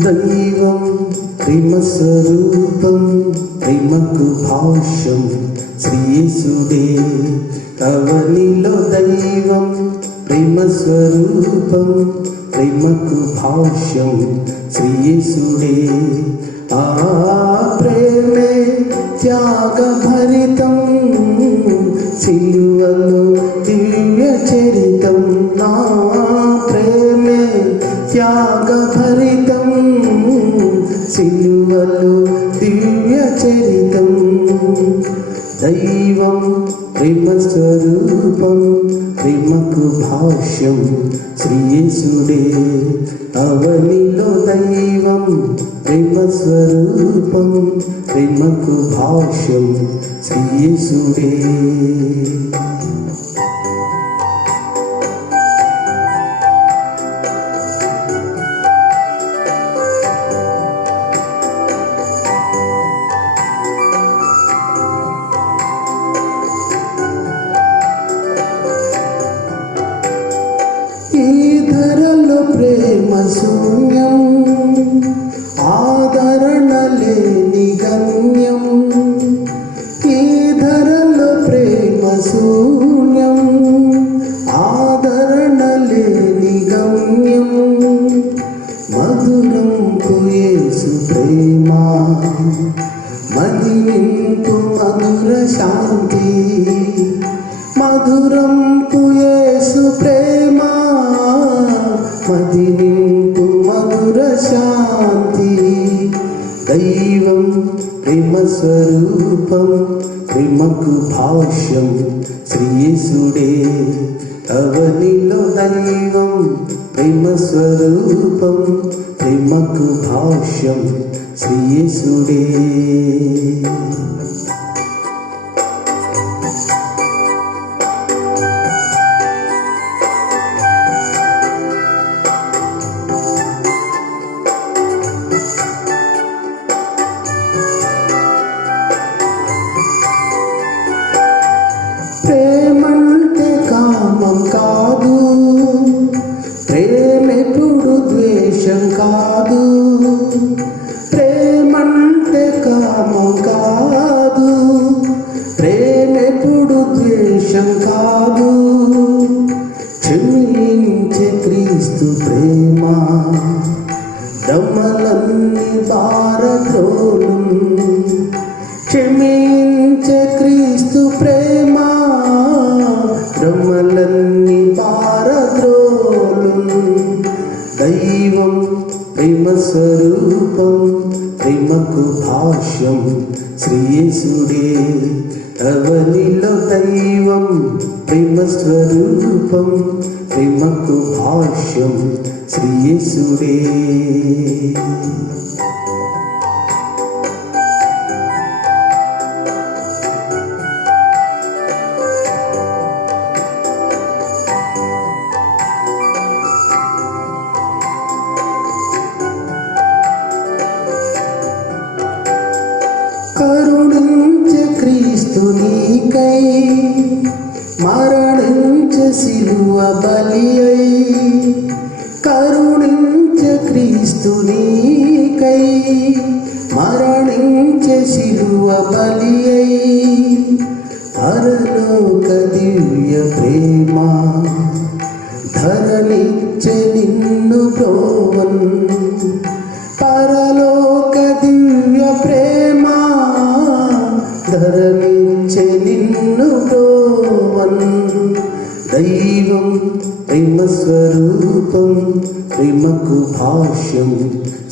దైవం ప్రేమ స్వరూపం ప్రేమకు భాష్యం శ్రీయేసుడే అవనిలో దైవం ప్రేమ స్వరూపం ప్రేమకు భాష్యం శ్రీయేసుడే ఆ ప్రేమే త్యాగభరితం సిలువలో దివ్య చరితం నా ప్రేమే త్యాగభరితం సిలువలో దివ్య చరితం దైవం ప్రేమ స్వరూపం ప్రేమకు భాష్యం శ్రీయేసుడే అవనిలో దైవం ప్రేమ స్వరూపం ప్రేమకు భాష్యం శ్రీయేసుడే ఈ ధరలో ప్రేమ శూన్యం ఆదరణ లేని గమ్యం ఈ ధరలో ప్రేమ శూన్యం ఆదరణ లేని గమ్యం మధురం యేసు ప్రేమ మదింపు మధుర శాంతి మధురం యేసు ప్రేమ మదింపు మధుర శాంతి దైవం ప్రేమ స్వరూపం ప్రేమకు భాష్యం శ్రీయేసుడే అవనిలో దైవం ప్రేమ స్వరూపం ప్రేమకు భాష్యం శ్రీయేసుడే ప్రేమంటే కామం కాదు ప్రేమెప్పుడు ద్వేషం కాదు ప్రేమంటే కామం కాదు ప్రేమెప్పుడు ద్వేషం కాదు క్షమించే క్రీస్తు ప్రేమ దమలన్నీ భారతోను క్షమించే క్రీస్తు ప్రేమ బ్రహ్మలన్నీ పారద్రోలు దైవం ప్రేమ స్వరూపం ప్రేమకు భాష్యం శ్రీయేసుడే అవనిలో దైవం ప్రేమ స్వరూపం ప్రేమకు భాష్యం శ్రీయేసుడే కరుణించే క్రీస్తు నీకై మరణించే సిలువ బలి అయి కరుణించే క్రీస్తు నీకై మరణించే సిలువ బలి అయి పరలోక దివ్య ప్రేమ ధరణిచ్చే నిన్ను బ్రోవన్ పరలోక దివ్య ప్రేమ ధరణించే నిన్ను బ్రోవన్ దైవం ప్రేమ స్వరూపం ప్రేమకు భాష్యం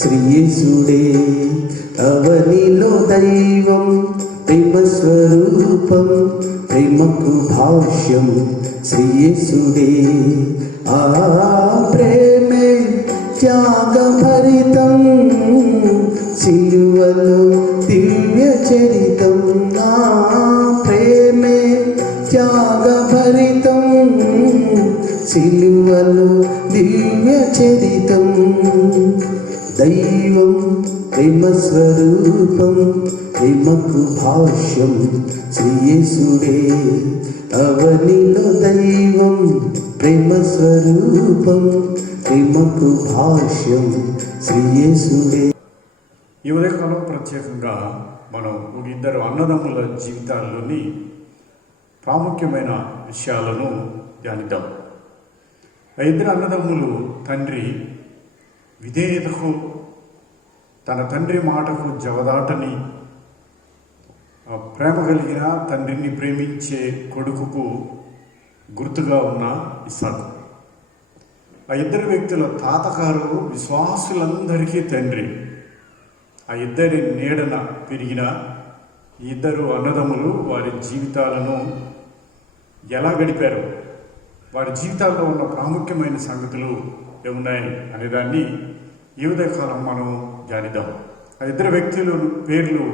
శ్రీయేసుడే అవనిలో దైవం ప్రేమ స్వరూపం ప్రేమకు భాష్యం శ్రీయేసుడే ఆ ప్రేమే త్యాగభరితం సిలువలో దివ్య చరితం నా ప్రేమే త్యాగభరితం సిలువలో దివ్య చరితం దైవం ప్రేమ స్వరూపం ప్రేమకు భాష్యం శ్రీయేసుడే అవనిలో దైవం ప్రేమ స్వరూపం ప్రేమకు భాష్యం శ్రీ యేసుడే. ఈ ఉదయకాలం ప్రత్యేకంగా మనం ఒక ఇద్దరు అన్నదమ్ముల జీవితాల్లోని ప్రాముఖ్యమైన విషయాలను ధ్యానిద్దాం. ఆ ఇద్దరు అన్నదమ్ములు తండ్రి విధేయతకు, తన తండ్రి మాటకు జవదాటని ప్రేమ కలిగిన తండ్రిని ప్రేమించే కొడుకుకు గుర్తుగా ఉన్న ఇస్సాకు. ఆ ఇద్దరు వ్యక్తుల తాతగారు విశ్వాసులందరికీ తండ్రి. ఆ ఇద్దరి నీడన పెరిగిన ఇద్దరు అన్నదమ్ములు వారి జీవితాలను ఎలా గడిపారు, వారి జీవితాల్లో ఉన్న ప్రాముఖ్యమైన సంగతులు ఏమున్నాయి అనేదాన్ని ఈ ఉదయకాలం మనం ధ్యానిద్దాం. ఆ ఇద్దరు వ్యక్తుల పేర్లు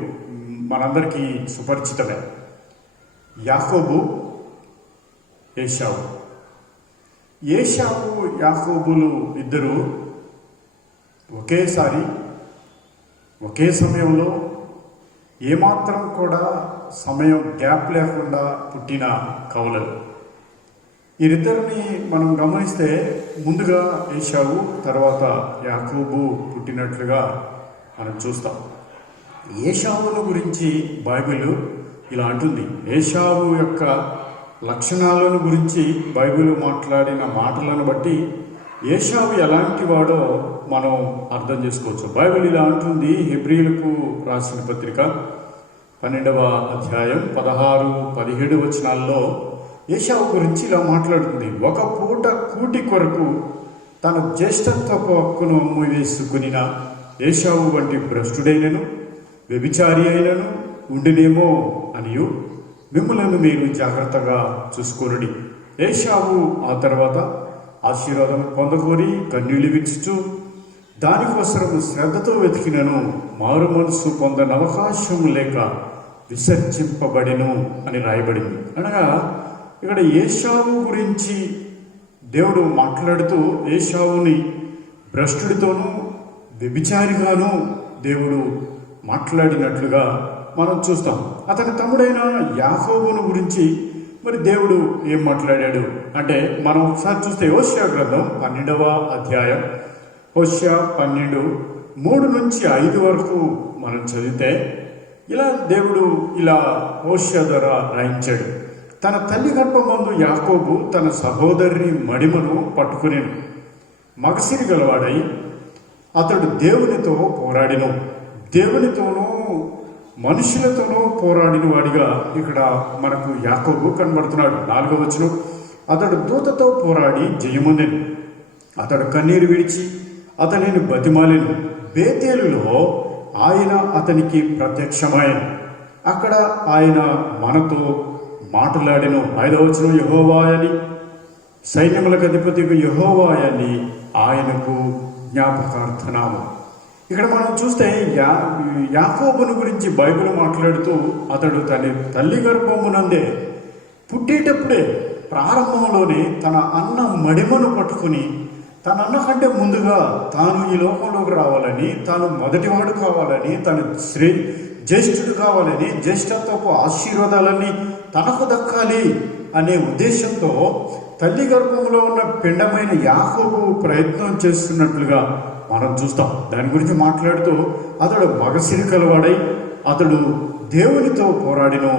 మనందరికీ సుపరిచితమే. యాకోబు, ఏశావు. ఏశావు యాకోబులు ఇద్దరు ఒకేసారి ఒకే సమయంలో ఏమాత్రం కూడా సమయం గ్యాప్ లేకుండా పుట్టిన కవులు. వీరిద్దరిని మనం గమనిస్తే ముందుగా ఏశావు, తర్వాత యాకోబు పుట్టినట్లుగా మనం చూస్తాం. ఏశావుల గురించి బైబిల్ ఇలా అంటుంది. ఏశావు యొక్క లక్షణాలను గురించి బైబిల్ మాట్లాడిన మాటలను బట్టి ఏశావు ఎలాంటి వాడో మనం అర్థం చేసుకోవచ్చు. బైబిల్ ఇలా అంటుంది. హెబ్రీయులకు రాసిన పత్రిక 12వ అధ్యాయం 16-17 వచనాల్లో ఏశావు గురించి ఇలా మాట్లాడుతుంది. ఒక పూట కూటి కొరకు తన జ్యేష్ఠత్వపు హక్కును అమ్ము వేసుకునిన ఏశావు వంటి భ్రష్టుడైనను వ్యభిచారి అయినను ఉండినేమో అనియు మిమ్మలను మీరు జాగ్రత్తగా చూసుకోరుడి. ఏశావు ఆ తర్వాత ఆశీర్వాదం పొందకోరి కన్నీళ్లు విచ్చుచు దానికోసం శ్రద్ధతో వెతికినను మారు మనసు పొందని అవకాశం లేక విసర్జింపబడిను అని రాయబడింది. అనగా ఇక్కడ ఏశావు గురించి దేవుడు మాట్లాడుతూ ఏశావుని భ్రష్టుడితోనూ వ్యభిచారిగాను దేవుడు మాట్లాడినట్లుగా మనం చూస్తాం. అతని తమ్ముడైన యాకోబును గురించి మరి దేవుడు ఏం మాట్లాడాడు అంటే మనం ఒకసారి చూస్తే హోషేయ గ్రంథం 12వ అధ్యాయం హోషేయ 12:3-5 వరకు మనం చదివితే ఇలా దేవుడు ఇలా హోషేయ ద్వారా రాయించాడు. తన తల్లి గర్భమందు యాకోబు తన సహోదరిని మడిమను పట్టుకునేను. మగసిరి గలవాడై అతడు దేవునితో పోరాడిను. దేవునితోనూ మనుషులతోనూ పోరాడిన వాడిగా ఇక్కడ మనకు యాకోబు కనబడుతున్నాడు. 4వ వచనం, అతడు దూతతో పోరాడి జయముందెను. అతడు కన్నీరు విడిచి అతనిని బతిమాలెను. బేతేలులో ఆయన అతనికి ప్రత్యక్షమాయను. అక్కడ ఆయన మనతో మాట్లాడెను. 5వ వచనం, యెహోవాయని సైన్యములకు అధిపతికి యెహోవాయని ఆయనకు జ్ఞాపకార్థనామం. ఇక్కడ మనం చూస్తే యాకోబును గురించి బైబిల్ మాట్లాడుతూ అతడు తన తల్లి గర్భమునందే పుట్టేటప్పుడే ప్రారంభంలోనే తన అన్న మడిమను పట్టుకుని తన అన్న కంటే ముందుగా తాను ఈ లోకంలోకి రావాలని, తాను మొదటివాడు కావాలని, తను జ్యేష్ఠుడు కావాలని, జ్యేష్ఠత్వపు ఆశీర్వాదాలన్నీ తనకు దక్కాలి అనే ఉద్దేశంతో తల్లి గర్భంలో ఉన్న పిండమైన యాకోబు ప్రయత్నం చేస్తున్నట్లుగా మనం చూస్తాం. దాని గురించి మాట్లాడుతూ అతడు మగసిరి కలవాడై అతడు దేవునితో పోరాడిను,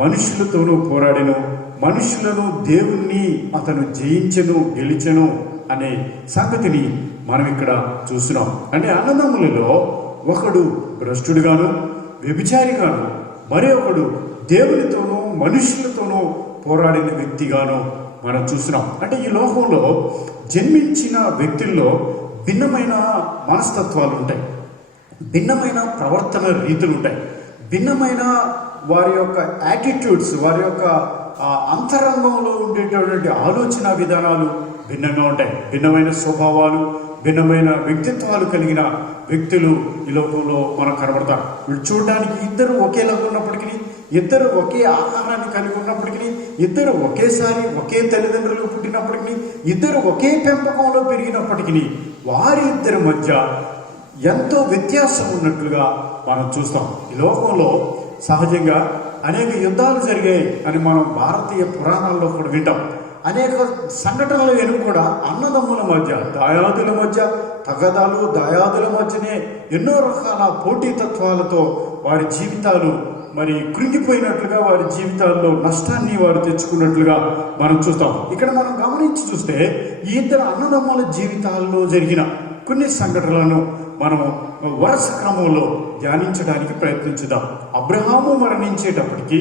మనుషులతోనూ పోరాడిను, మనుషులను దేవుణ్ణి అతను జయించెను, గెలిచెను అనే సంగతిని మనం ఇక్కడ చూస్తున్నాం. అంటే అన్నదమ్ములలో ఒకడు భ్రష్టుడిగాను వ్యభిచారిగాను, మరి ఒకడు దేవునితోనూ మనుషులతోనూ పోరాడిన వ్యక్తిగాను మనం చూస్తున్నాం. అంటే ఈ లోకంలో జన్మించిన వ్యక్తుల్లో భిన్నమైన మనస్తత్వాలు ఉంటాయి, భిన్నమైన ప్రవర్తన రీతులు ఉంటాయి, భిన్నమైన వారి యొక్క యాటిట్యూడ్స్, వారి యొక్క అంతరంగంలో ఉండేటటువంటి ఆలోచన విధానాలు భిన్నంగా ఉంటాయి. భిన్నమైన స్వభావాలు, భిన్నమైన వ్యక్తిత్వాలు కలిగిన వ్యక్తులు ఈ లోకంలో మనకు కనబడతారు. వీళ్ళు చూడడానికి ఇద్దరు ఒకేలాగా ఉన్నప్పటికీ, ఇద్దరు ఒకే ఆహారాన్ని కలిగి ఉన్నప్పటికీ, ఇద్దరు ఒకేసారి ఒకే తల్లిదండ్రులకు పుట్టినప్పటికీ, ఇద్దరు ఒకే పెంపకంలో పెరిగినప్పటికీ వారి ఇద్దరి మధ్య ఎంతో వ్యత్యాసం ఉన్నట్లుగా మనం చూస్తాం. ఈ లోకంలో సహజంగా అనేక యుద్ధాలు జరిగాయి అని మనం భారతీయ పురాణాల్లో కూడా వింటాం. అనేక సంఘటనల వెనుక కూడా అన్నదమ్ముల మధ్య, దాయాదుల మధ్య తగదాలు, దాయాదుల మధ్యనే ఎన్నో రకాల పోటీతత్వాలతో వారి జీవితాలు మరి కృంగిపోయినట్లుగా, వారి జీవితాల్లో నష్టాన్ని వారు తెచ్చుకున్నట్లుగా మనం చూస్తాం. ఇక్కడ మనం గమనించి చూస్తే ఈ ఇద్దరు అన్నదమ్ముల జీవితాల్లో జరిగిన కొన్ని సంఘటనలను మనం వరుస క్రమంలో ధ్యానించడానికి ప్రయత్నించుదాం. అబ్రహాము మరణించేటప్పటికి,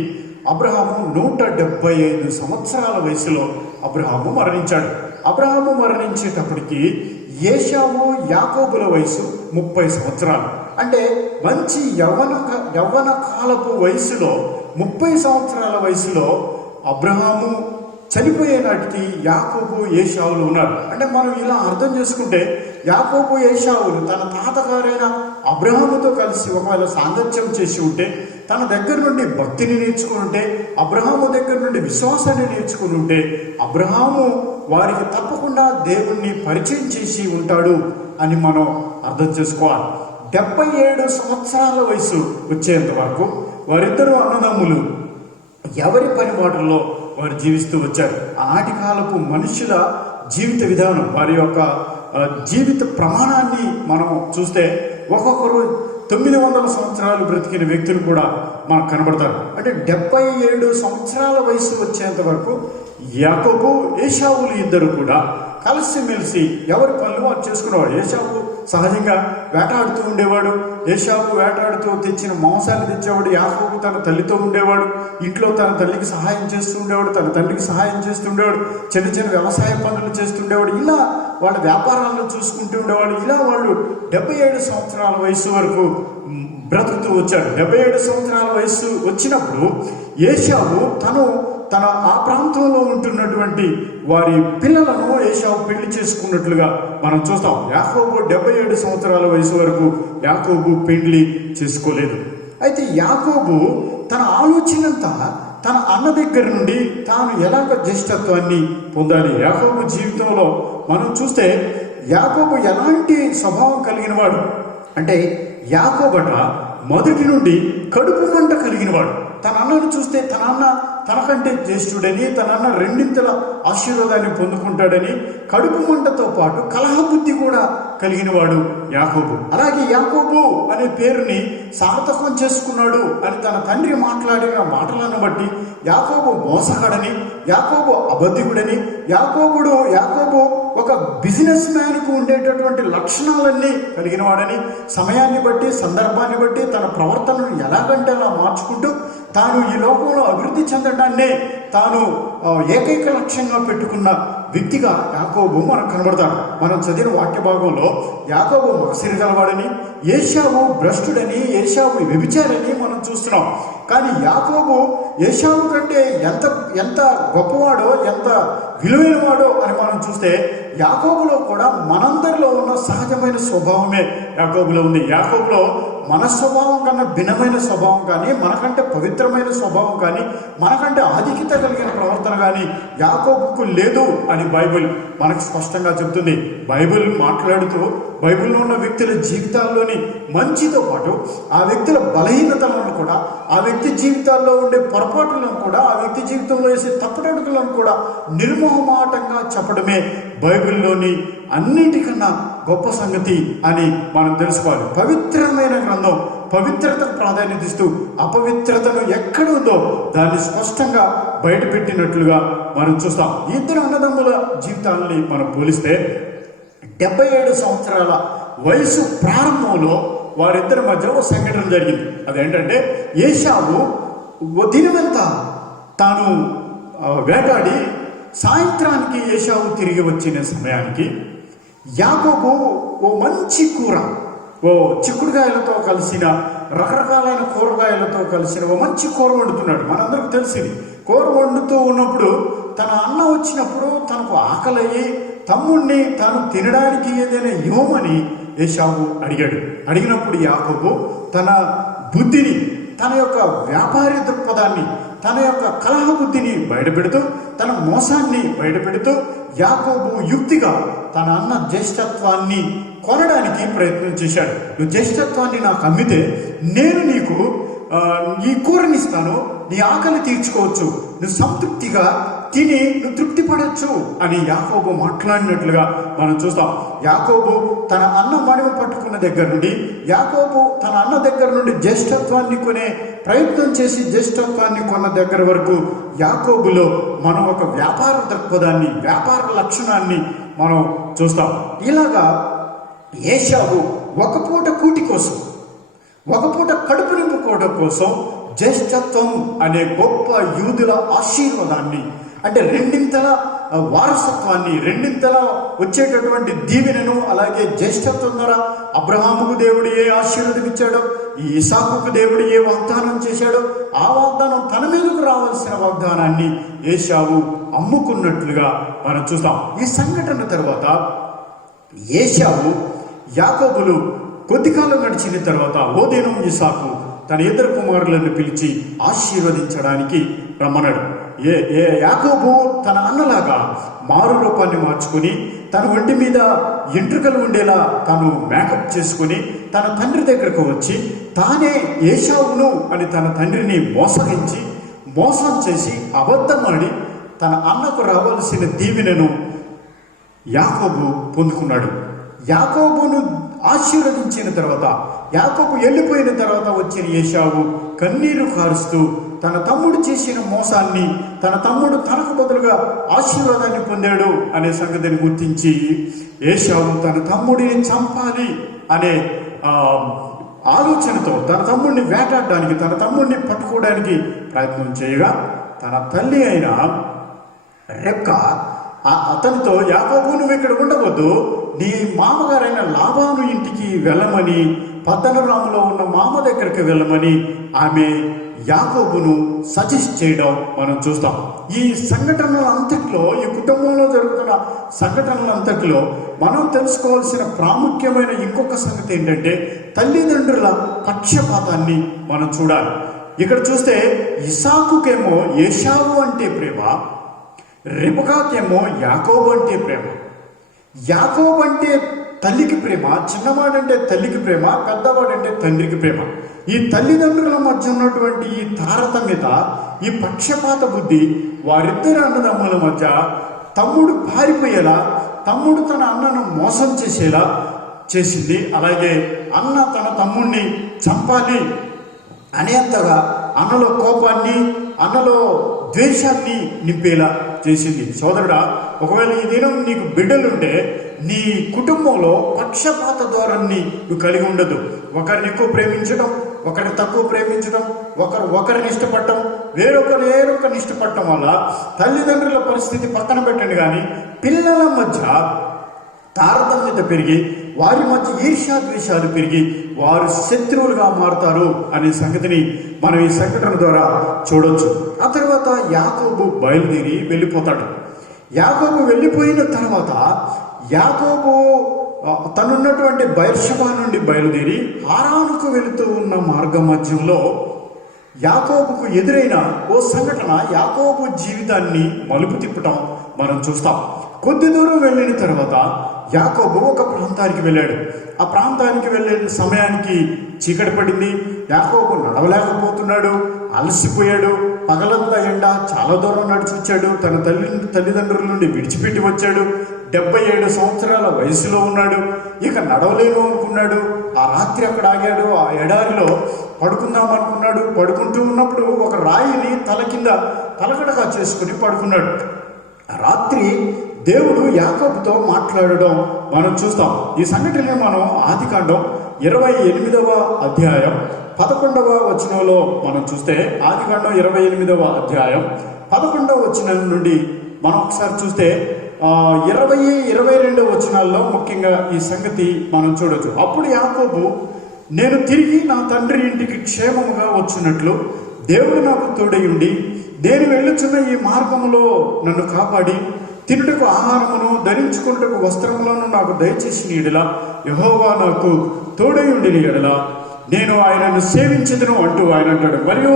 అబ్రహాము 175 సంవత్సరాల వయసులో అబ్రహాము మరణించాడు. అబ్రహాము మరణించేటప్పటికి ఏశావు, యాకోబుల వయసు 30 సంవత్సరాలు. అంటే మంచి యవ్వన కాలపు వయసులో 30 సంవత్సరాల వయసులో అబ్రహాము చనిపోయే నాటికి యాకోబు, ఏశావులు ఉన్నారు. అంటే మనం ఇలా అర్థం చేసుకుంటే యాకోబు, ఏశావులు తన తాతగారైన అబ్రహాముతో కలిసి ఒకవేళ సాంగత్యం చేసి ఉంటే, తన దగ్గర నుండి భక్తిని నేర్చుకుని ఉంటే, అబ్రహాము దగ్గర నుండి విశ్వాసాన్ని నేర్చుకుని ఉంటే, అబ్రహాము వారికి తప్పకుండా దేవుణ్ణి పరిచయం చేసి ఉంటాడు అని మనం అర్థం చేసుకోవాలి. 77 సంవత్సరాల వయసు వచ్చేంత వరకు వారిద్దరూ అన్నదమ్ములు ఎవరి పని మాటల్లో వారు జీవిస్తూ వచ్చారు. ఆనాటి కాలపు మనుషుల జీవిత విధానం, వారి యొక్క జీవిత ప్రమాణాన్ని మనం చూస్తే ఒక్కొక్కరు 900 సంవత్సరాలు బ్రతికిన వ్యక్తులు కూడా మనకు కనబడతారు. అంటే 77 సంవత్సరాల వయసు వచ్చేంత వరకు యాకోబు, ఏశావులు ఇద్దరు కూడా కలిసిమెలిసి ఎవరి పనులు వారు చేసుకునేవాడు. ఏశావు సహజంగా వేటాడుతూ ఉండేవాడు. ఏశావు వేటాడుతూ తెచ్చిన మాంసాన్ని తెచ్చేవాడు. యాకోబు తన తల్లితో ఉండేవాడు. ఇంట్లో తన తల్లికి సహాయం చేస్తూ ఉండేవాడు, తన తండ్రికి సహాయం చేస్తూ ఉండేవాడు. చిన్న చిన్న వ్యవసాయ పనులు చేస్తుండేవాడు. ఇలా వాళ్ళ వ్యాపారాలను చూసుకుంటూ ఉండేవాడు. ఇలా వాళ్ళు 77 సంవత్సరాల వయసు వరకు బ్రతుకుతూ వచ్చాడు. 77 సంవత్సరాల వయసు వచ్చినప్పుడు ఏశావు తన ఆ ప్రాంతంలో ఉంటున్నటువంటి వారి పిల్లలను ఏశావు పెళ్లి చేసుకున్నట్లుగా మనం చూస్తాం. యాకోబు 77 సంవత్సరాల వయసు వరకు యాకోబు పెళ్లి చేసుకోలేదు. అయితే యాకోబు తన ఆలోచనంతా తన అన్న దగ్గర నుండి తాను ఎలాగ జ్యేష్ఠత్వాన్ని పొందాలి. యాకోబు జీవితంలో మనం చూస్తే యాకోబు ఎలాంటి స్వభావం కలిగిన వాడు అంటే, యాకోబట మొదటి నుండి కడుపు మంట కలిగినవాడు. తన అన్నను చూస్తే తన అన్న తనకంటే జ్యేష్ఠుడని, తన అన్న రెండింతల ఆశీర్వాదాన్ని పొందుకుంటాడని కడుపు మంటతో పాటు కలహబుద్ధి కూడా కలిగినవాడు యాకోబు. అలాగే యాకోబు అనే పేరుని సార్థకం చేసుకున్నాడు అని తన తండ్రి మాట్లాడిన మాటలను బట్టి యాకోబు మోసగాడని, యాకోబు అబద్ధికుడని, యాకోబు ఒక బిజినెస్ మ్యాన్కు ఉండేటటువంటి లక్షణాలన్నీ కలిగిన వాడని, సమయాన్ని బట్టి, సందర్భాన్ని బట్టి తన ప్రవర్తనను ఎలాగంటే అలా మార్చుకుంటూ తాను ఈ లోకంలో అభివృద్ధి చెందడాన్నే తాను ఏకైక లక్ష్యంగా పెట్టుకున్న వ్యక్తిగా యాకోబు మనకు కనబడతాడు. మనం చదివిన వాక్య భాగంలో యాకోబు మగసిరి గలవాడని, ఏశావు భ్రష్టుడని, ఏశావు వ్యభిచారని మనం చూస్తున్నాం. కానీ యాకోబు ఏశావు కంటే ఎంత గొప్పవాడో, ఎంత విలువైనవాడో అని మనం చూస్తే యాకోబులో కూడా మనందరిలో ఉన్న సహజమైన స్వభావమే యాకోబులో ఉంది. యాకోబులో మన స్వభావం కన్నా భిన్నమైన స్వభావం కానీ, మనకంటే పవిత్రమైన స్వభావం కానీ, మనకంటే ఆధిక్యత కలిగిన ప్రవర్తన కానీ యాకోబుకు లేదు అని బైబిల్ మనకు స్పష్టంగా చెబుతుంది. బైబిల్ మాట్లాడుతూ బైబిల్లో ఉన్న వ్యక్తుల జీవితాల్లోని మంచితో పాటు ఆ వ్యక్తుల బలహీనతలను కూడా, ఆ వ్యక్తి జీవితాల్లో ఉండే పొరపాట్లను కూడా, ఆ వ్యక్తి జీవితంలో వేసే తప్పుడడుగులను కూడా నిర్మోహమాటంగా చెప్పడమే బైబిల్లోని అన్నిటికన్నా గొప్ప సంగతి అని మనం తెలుసుకోవాలి. పవిత్రమైన గ్రంథం పవిత్రతకు ప్రాధాన్యత ఇస్తూ అపవిత్రతను ఎక్కడ ఉందో దాన్ని స్పష్టంగా బయటపెట్టినట్లుగా మనం చూస్తాం. ఇద్దరు అన్నదమ్ముల జీవితాలని మనం పోలిస్తే 77 సంవత్సరాల వయసు ప్రారంభంలో వారిద్దరి మధ్య ఒక సంఘటన జరిగింది. అదేంటంటే, ఏశావు దినమంతా తాను వేటాడి సాయంత్రానికి ఏశావు తిరిగి వచ్చిన సమయానికి యాకోబు ఓ మంచి కూర, ఓ చిక్కుడుకాయలతో కలిసిన రకరకాలైన కూరగాయలతో కలిసిన ఓ మంచి కూర వండుతున్నాడు. మనందరికీ తెలిసింది. కూర వండుతూ ఉన్నప్పుడు తన అన్న వచ్చినప్పుడు తనకు ఆకలయ్యి తమ్ముడిని తాను తినడానికి ఏదైనా ఇవ్వమని ఏశావు అడిగినప్పుడు యాకోబు తన బుద్ధిని, తన యొక్క వ్యాపారి దృక్పథాన్ని, తన యొక్క కలహ బుద్ధిని బయటపెడుతూ, తన మోసాన్ని బయటపెడుతూ యాకోబు యుక్తిగా తన అన్న జ్యేష్ఠత్వాన్ని కొనడానికి ప్రయత్నం చేశాడు. నువ్వు జ్యేష్ఠత్వాన్ని నాకు అమ్మితే నేను నీకు ఈ కూరనిస్తాను, నీ ఆకలి తీర్చుకోవచ్చు, నువ్వు సంతృప్తిగా తిని నువ్వు తృప్తి పడచ్చు అని యాకోబు మాట్లాడినట్లుగా మనం చూస్తాం. యాకోబు తన అన్న మడిమ పట్టుకున్న దగ్గర నుండి, యాకోబు తన అన్న దగ్గర నుండి జ్యేష్ఠత్వాన్ని కొనే ప్రయత్నం చేసి జ్యేష్ఠత్వాన్ని కొన్న దగ్గర వరకు యాకోబులో మనం ఒక వ్యాపార దృక్పథాన్ని, వ్యాపార లక్షణాన్ని మనం చూస్తాం. ఇలాగా ఏశావు ఒక పూట కూటి కోసం, ఒక పూట కడుపు నింపుకోవడం కోసం జ్యేష్ఠత్వం అనే గొప్ప యూదుల ఆశీర్వాదాన్ని, అంటే రెండింతల వారసత్వాన్ని, రెండింతల వచ్చేటటువంటి దీవెనను, అలాగే జ్యేష్ఠత్వం ద్వారా అబ్రహాముకు దేవుడు ఏ ఆశీర్వాదం ఇచ్చాడో, ఈ ఇసాకుకు దేవుడు ఏ వాగ్దానం చేశాడో, ఆ వాగ్దానం తన మీదకు రావాల్సిన వాగ్దానాన్ని ఏశావు అమ్ముకున్నట్లుగా మనం చూస్తాం. ఈ సంఘటన తర్వాత ఏశావు యాకోబులు కొద్ది కాలం నడిచిన తర్వాత ఓదేను ఇసాకు తన ఇద్దరు కుమారులను పిలిచి ఆశీర్వదించడానికి రమ్మన్నాడు. యాకోబు తన అన్నలాగా మారు రూపాన్ని మార్చుకొని, తన ఒంటి మీద ఎంట్రుకలు ఉండేలా తను మేకప్ చేసుకుని తన తండ్రి దగ్గరకు వచ్చి తానే ఏశావును అని తన తండ్రిని మోసం చేసి అబద్ధమాడి తన అన్నకు రావాల్సిన దీవెనను యాకోబు పొందుకున్నాడు. యాకోబును ఆశీర్వదించిన తర్వాత, యాకోబు వెళ్ళిపోయిన తర్వాత వచ్చిన ఏశావు కన్నీరు కారుస్తూ తన తమ్ముడు చేసిన మోసాన్ని, తన తమ్ముడు తనకు బదులుగా ఆశీర్వాదాన్ని పొందాడు అనే సంగతిని గుర్తించి ఏశావు తన తమ్ముడిని చంపాలి అనే ఆలోచనతో తన తమ్ముడిని వేటాడడానికి, తన తమ్ముడిని పట్టుకోవడానికి ప్రయత్నం చేయగా తన తల్లి అయిన రెబ్కా అతనితో యాకోబు నువ్వు ఇక్కడ ఉండవద్దు, నీ మామగారైన లాబాను ఇంటికి వెళ్ళమని, పద్దనరాములో ఉన్న మామ దగ్గరికి వెళ్ళమని ఆమె యాకోబును సజెస్ట్ చేయడం మనం చూస్తాం. ఈ సంఘటనల అంతట్లో, ఈ కుటుంబంలో జరుగుతున్న సంఘటనల అంతట్లో మనం తెలుసుకోవాల్సిన ప్రాముఖ్యమైన ఇంకొక సంగతి ఏంటంటే తల్లిదండ్రుల పక్షపాతాన్ని మనం చూడాలి. ఇక్కడ చూస్తే ఇసాకుకేమో ఏశావు అంటే ప్రేమ, రెబెకాకేమో యాకోబు అంటే ప్రేమ. యాకోబు అంటే తల్లికి ప్రేమ, చిన్నవాడంటే తల్లికి ప్రేమ, పెద్దవాడంటే తండ్రికి ప్రేమ. ఈ తల్లిదండ్రుల మధ్య ఉన్నటువంటి ఈ తారతమ్యత, ఈ పక్షపాత బుద్ధి వారిద్దరు అన్నదమ్ముల మధ్య తమ్ముడు పారిపోయేలా, తమ్ముడు తన అన్నను మోసం చేసేలా చేసింది. అలాగే అన్న తన తమ్ముడిని చంపాలి అనేంతగా అన్నలో కోపాన్ని, అన్నలో ద్వేషాన్ని నింపేలా చేసింది. సోదరుడా, ఒకవేళ ఈ దినం నీకు బిడ్డలుంటే నీ కుటుంబంలో పక్షపాత ధోరణిని నువ్వు కలిగి ఉండదు. ఒకరిని ఎక్కువ ప్రేమించడం, ఒకరిని తక్కువ ప్రేమించడం, ఒకరిని ఇష్టపడటం, వేరొకరిని ఇష్టపడటం వల్ల తల్లిదండ్రుల పరిస్థితి పక్కన పెట్టండి, కానీ పిల్లల మధ్య తారతమ్యత పెరిగి, వారి మధ్య ఈర్ష్యాద్వేషాలు పెరిగి వారు శత్రువులుగా మారుతారు అనే సంగతిని మనం ఈ సంఘటన ద్వారా చూడొచ్చు. ఆ తర్వాత యాకోబు బయలుదేరి వెళ్ళిపోతాడు. యాకోబు వెళ్ళిపోయిన తర్వాత యాకోబు తనున్నటువంటి బెర్షెబా నుండి బయలుదేరి హారానుకు వెళుతూ ఉన్న మార్గ మధ్యంలో యాకోబుకు ఎదురైన ఓ సంఘటన యాకోబు జీవితాన్ని మలుపు తిప్పటం మనం చూస్తాం. కొద్ది దూరం వెళ్ళిన తర్వాత యాకోబు ఒక ప్రాంతానికి వెళ్ళాడు. ఆ ప్రాంతానికి వెళ్ళే సమయానికి చీకటి పడింది. యాకోబు నడవలేకపోతున్నాడు, అలసిపోయాడు. పగలంతా ఎండ, చాలా దూరం నడిచి వచ్చాడు. తన తల్లిదండ్రుల నుండి విడిచిపెట్టి వచ్చాడు. 77 సంవత్సరాల వయసులో ఉన్నాడు. ఇక నడవలేను అనుకున్నాడు. ఆ రాత్రి అక్కడ ఆగాడు. ఆ ఎడారిలో పడుకుందాం అనుకున్నాడు. పడుకుంటూ ఉన్నప్పుడు ఒక రాయిని తల కింద తలగడగా చేసుకుని పడుకున్నాడు. రాత్రి దేవుడు యాకోబుతో మాట్లాడడం మనం చూస్తాం. ఈ సంఘటన మనం ఆదికాండం 28వ అధ్యాయం 11వ వచనంలో మనం చూస్తే, ఆదికాండం 28వ అధ్యాయం 11వ వచనం నుండి మనం ఒకసారి చూస్తే 20-22 వచనాల్లో ముఖ్యంగా ఈ సంగతి మనం చూడొచ్చు. అప్పుడు యాకోబు, నేను తిరిగి నా తండ్రి ఇంటికి క్షేమముగా వచ్చినట్లు దేవుడు నాకు తోడై ఉండి నేను వెళ్ళుచున్న ఈ మార్గములో నన్ను కాపాడి తినుటకు ఆహారమును, ధరించుకున్నటకు వస్త్రములను నాకు దయచేసిన ఎడల, యెహోవా నాకు తోడై ఉండిన ఎడల నేను ఆయనను సేవించదును అంటూ ఆయన అంటాడు. మరియు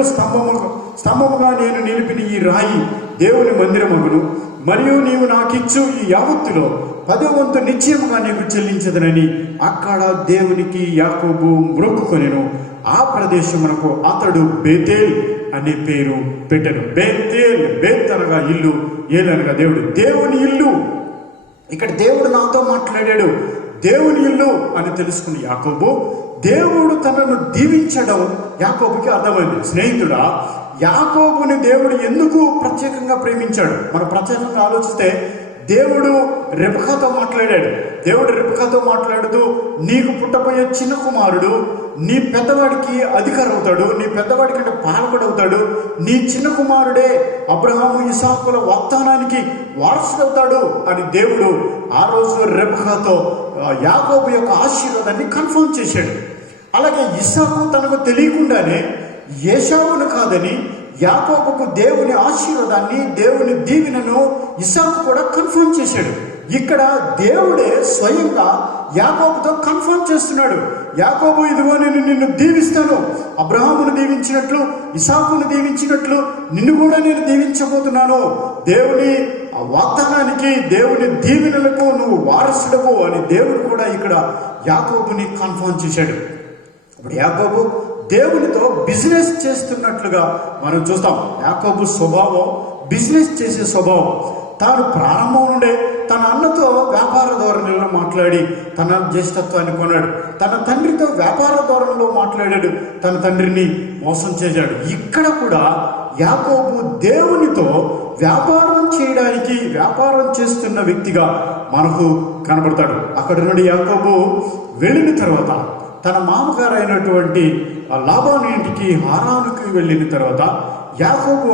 స్తంభముగా నేను నిలిపిన ఈ రాయి దేవుని మందిరమగును, మరియు నీవు నాకిచ్చు ఈ యావత్తులో 10వ వంతు నిశ్చయముగా నీకు చెల్లించదనని అక్కడ దేవునికి యాకోబు మ్రొక్కుకొనెను. ఆ ప్రదేశమునకు అతడు బేతేల్ అనే పేరు పెట్టెను. బేత్ అనగా ఇల్లు, ఏలనగా దేవుడు, దేవుని ఇల్లు. ఇక్కడ దేవుడు నాతో మాట్లాడాడు, దేవుని ఇల్లు అని తెలుసుకుని యాకోబు దేవుడు తనను దీవించడం యాకోబుకి అర్థమైంది. స్నేహితుడా, యాకోబుని దేవుడు ఎందుకు ప్రత్యేకంగా ప్రేమించాడు? మనం ప్రత్యేకంగా ఆలోచిస్తే దేవుడు రెబెకాతో మాట్లాడాడు. దేవుడు రెబెకాతో మాట్లాడుతూ, నీకు పుట్టబోయే చిన్న కుమారుడు నీ పెద్దవాడికి అధికారం అవుతాడు, నీ పెద్దవాడి కంటే పాల్గొడవుతాడు, నీ చిన్న కుమారుడే అబ్రహాము ఇసాకుల వాగ్దానానికి వారసుడవుతాడు అని దేవుడు ఆ రోజు రెబెకాతో యాకోబు యొక్క ఆశీర్వాదాన్ని కన్ఫర్మ్ చేశాడు. అలాగే ఇస్సాకు తనకు తెలియకుండానే ఏశావును కాదని యాకోబుకు దేవుని ఆశీర్వాదాన్ని, దేవుని దీవెనను ఇస్సాకు కూడా కన్ఫర్మ్ చేశాడు. ఇక్కడ దేవుడే స్వయంగా యాకోబుతో కన్ఫర్మ్ చేస్తున్నాడు. యాకోబు, ఇదిగో నేను నిన్ను దీవిస్తాను, అబ్రహామును దీవించినట్లు ఇస్సాకును దీవించినట్లు నిన్ను కూడా నేను దీవించబోతున్నాను. దేవుని వాగ్దానానికి, దేవుని దీవెనలకు నువ్వు వారసుడవు అని దేవుడు కూడా ఇక్కడ యాకోబుని కన్ఫర్మ్ చేశాడు. ఇప్పుడు యాకోబు దేవునితో బిజినెస్ చేస్తున్నట్లుగా మనం చూస్తాం. యాకోబు స్వభావం బిజినెస్ చేసే స్వభావం. తాను ప్రారంభం నుండే తన అన్నతో వ్యాపార ధోరణిలో మాట్లాడి తన జ్యేష్ఠత్వాన్ని కొన్నాడు. తన తండ్రితో వ్యాపార ధోరణిలో మాట్లాడాడు, తన తండ్రిని మోసం చేశాడు. ఇక్కడ కూడా యాకోబు దేవునితో వ్యాపారం చేయడానికి, వ్యాపారం చేస్తున్న వ్యక్తిగా మనకు కనబడతాడు. అక్కడి నుండి యాకోబు వెళ్ళిన తర్వాత తన మామగారు అయినటువంటి లాబాను ఇంటికి హారానుకి వెళ్ళిన తర్వాత యాకోబు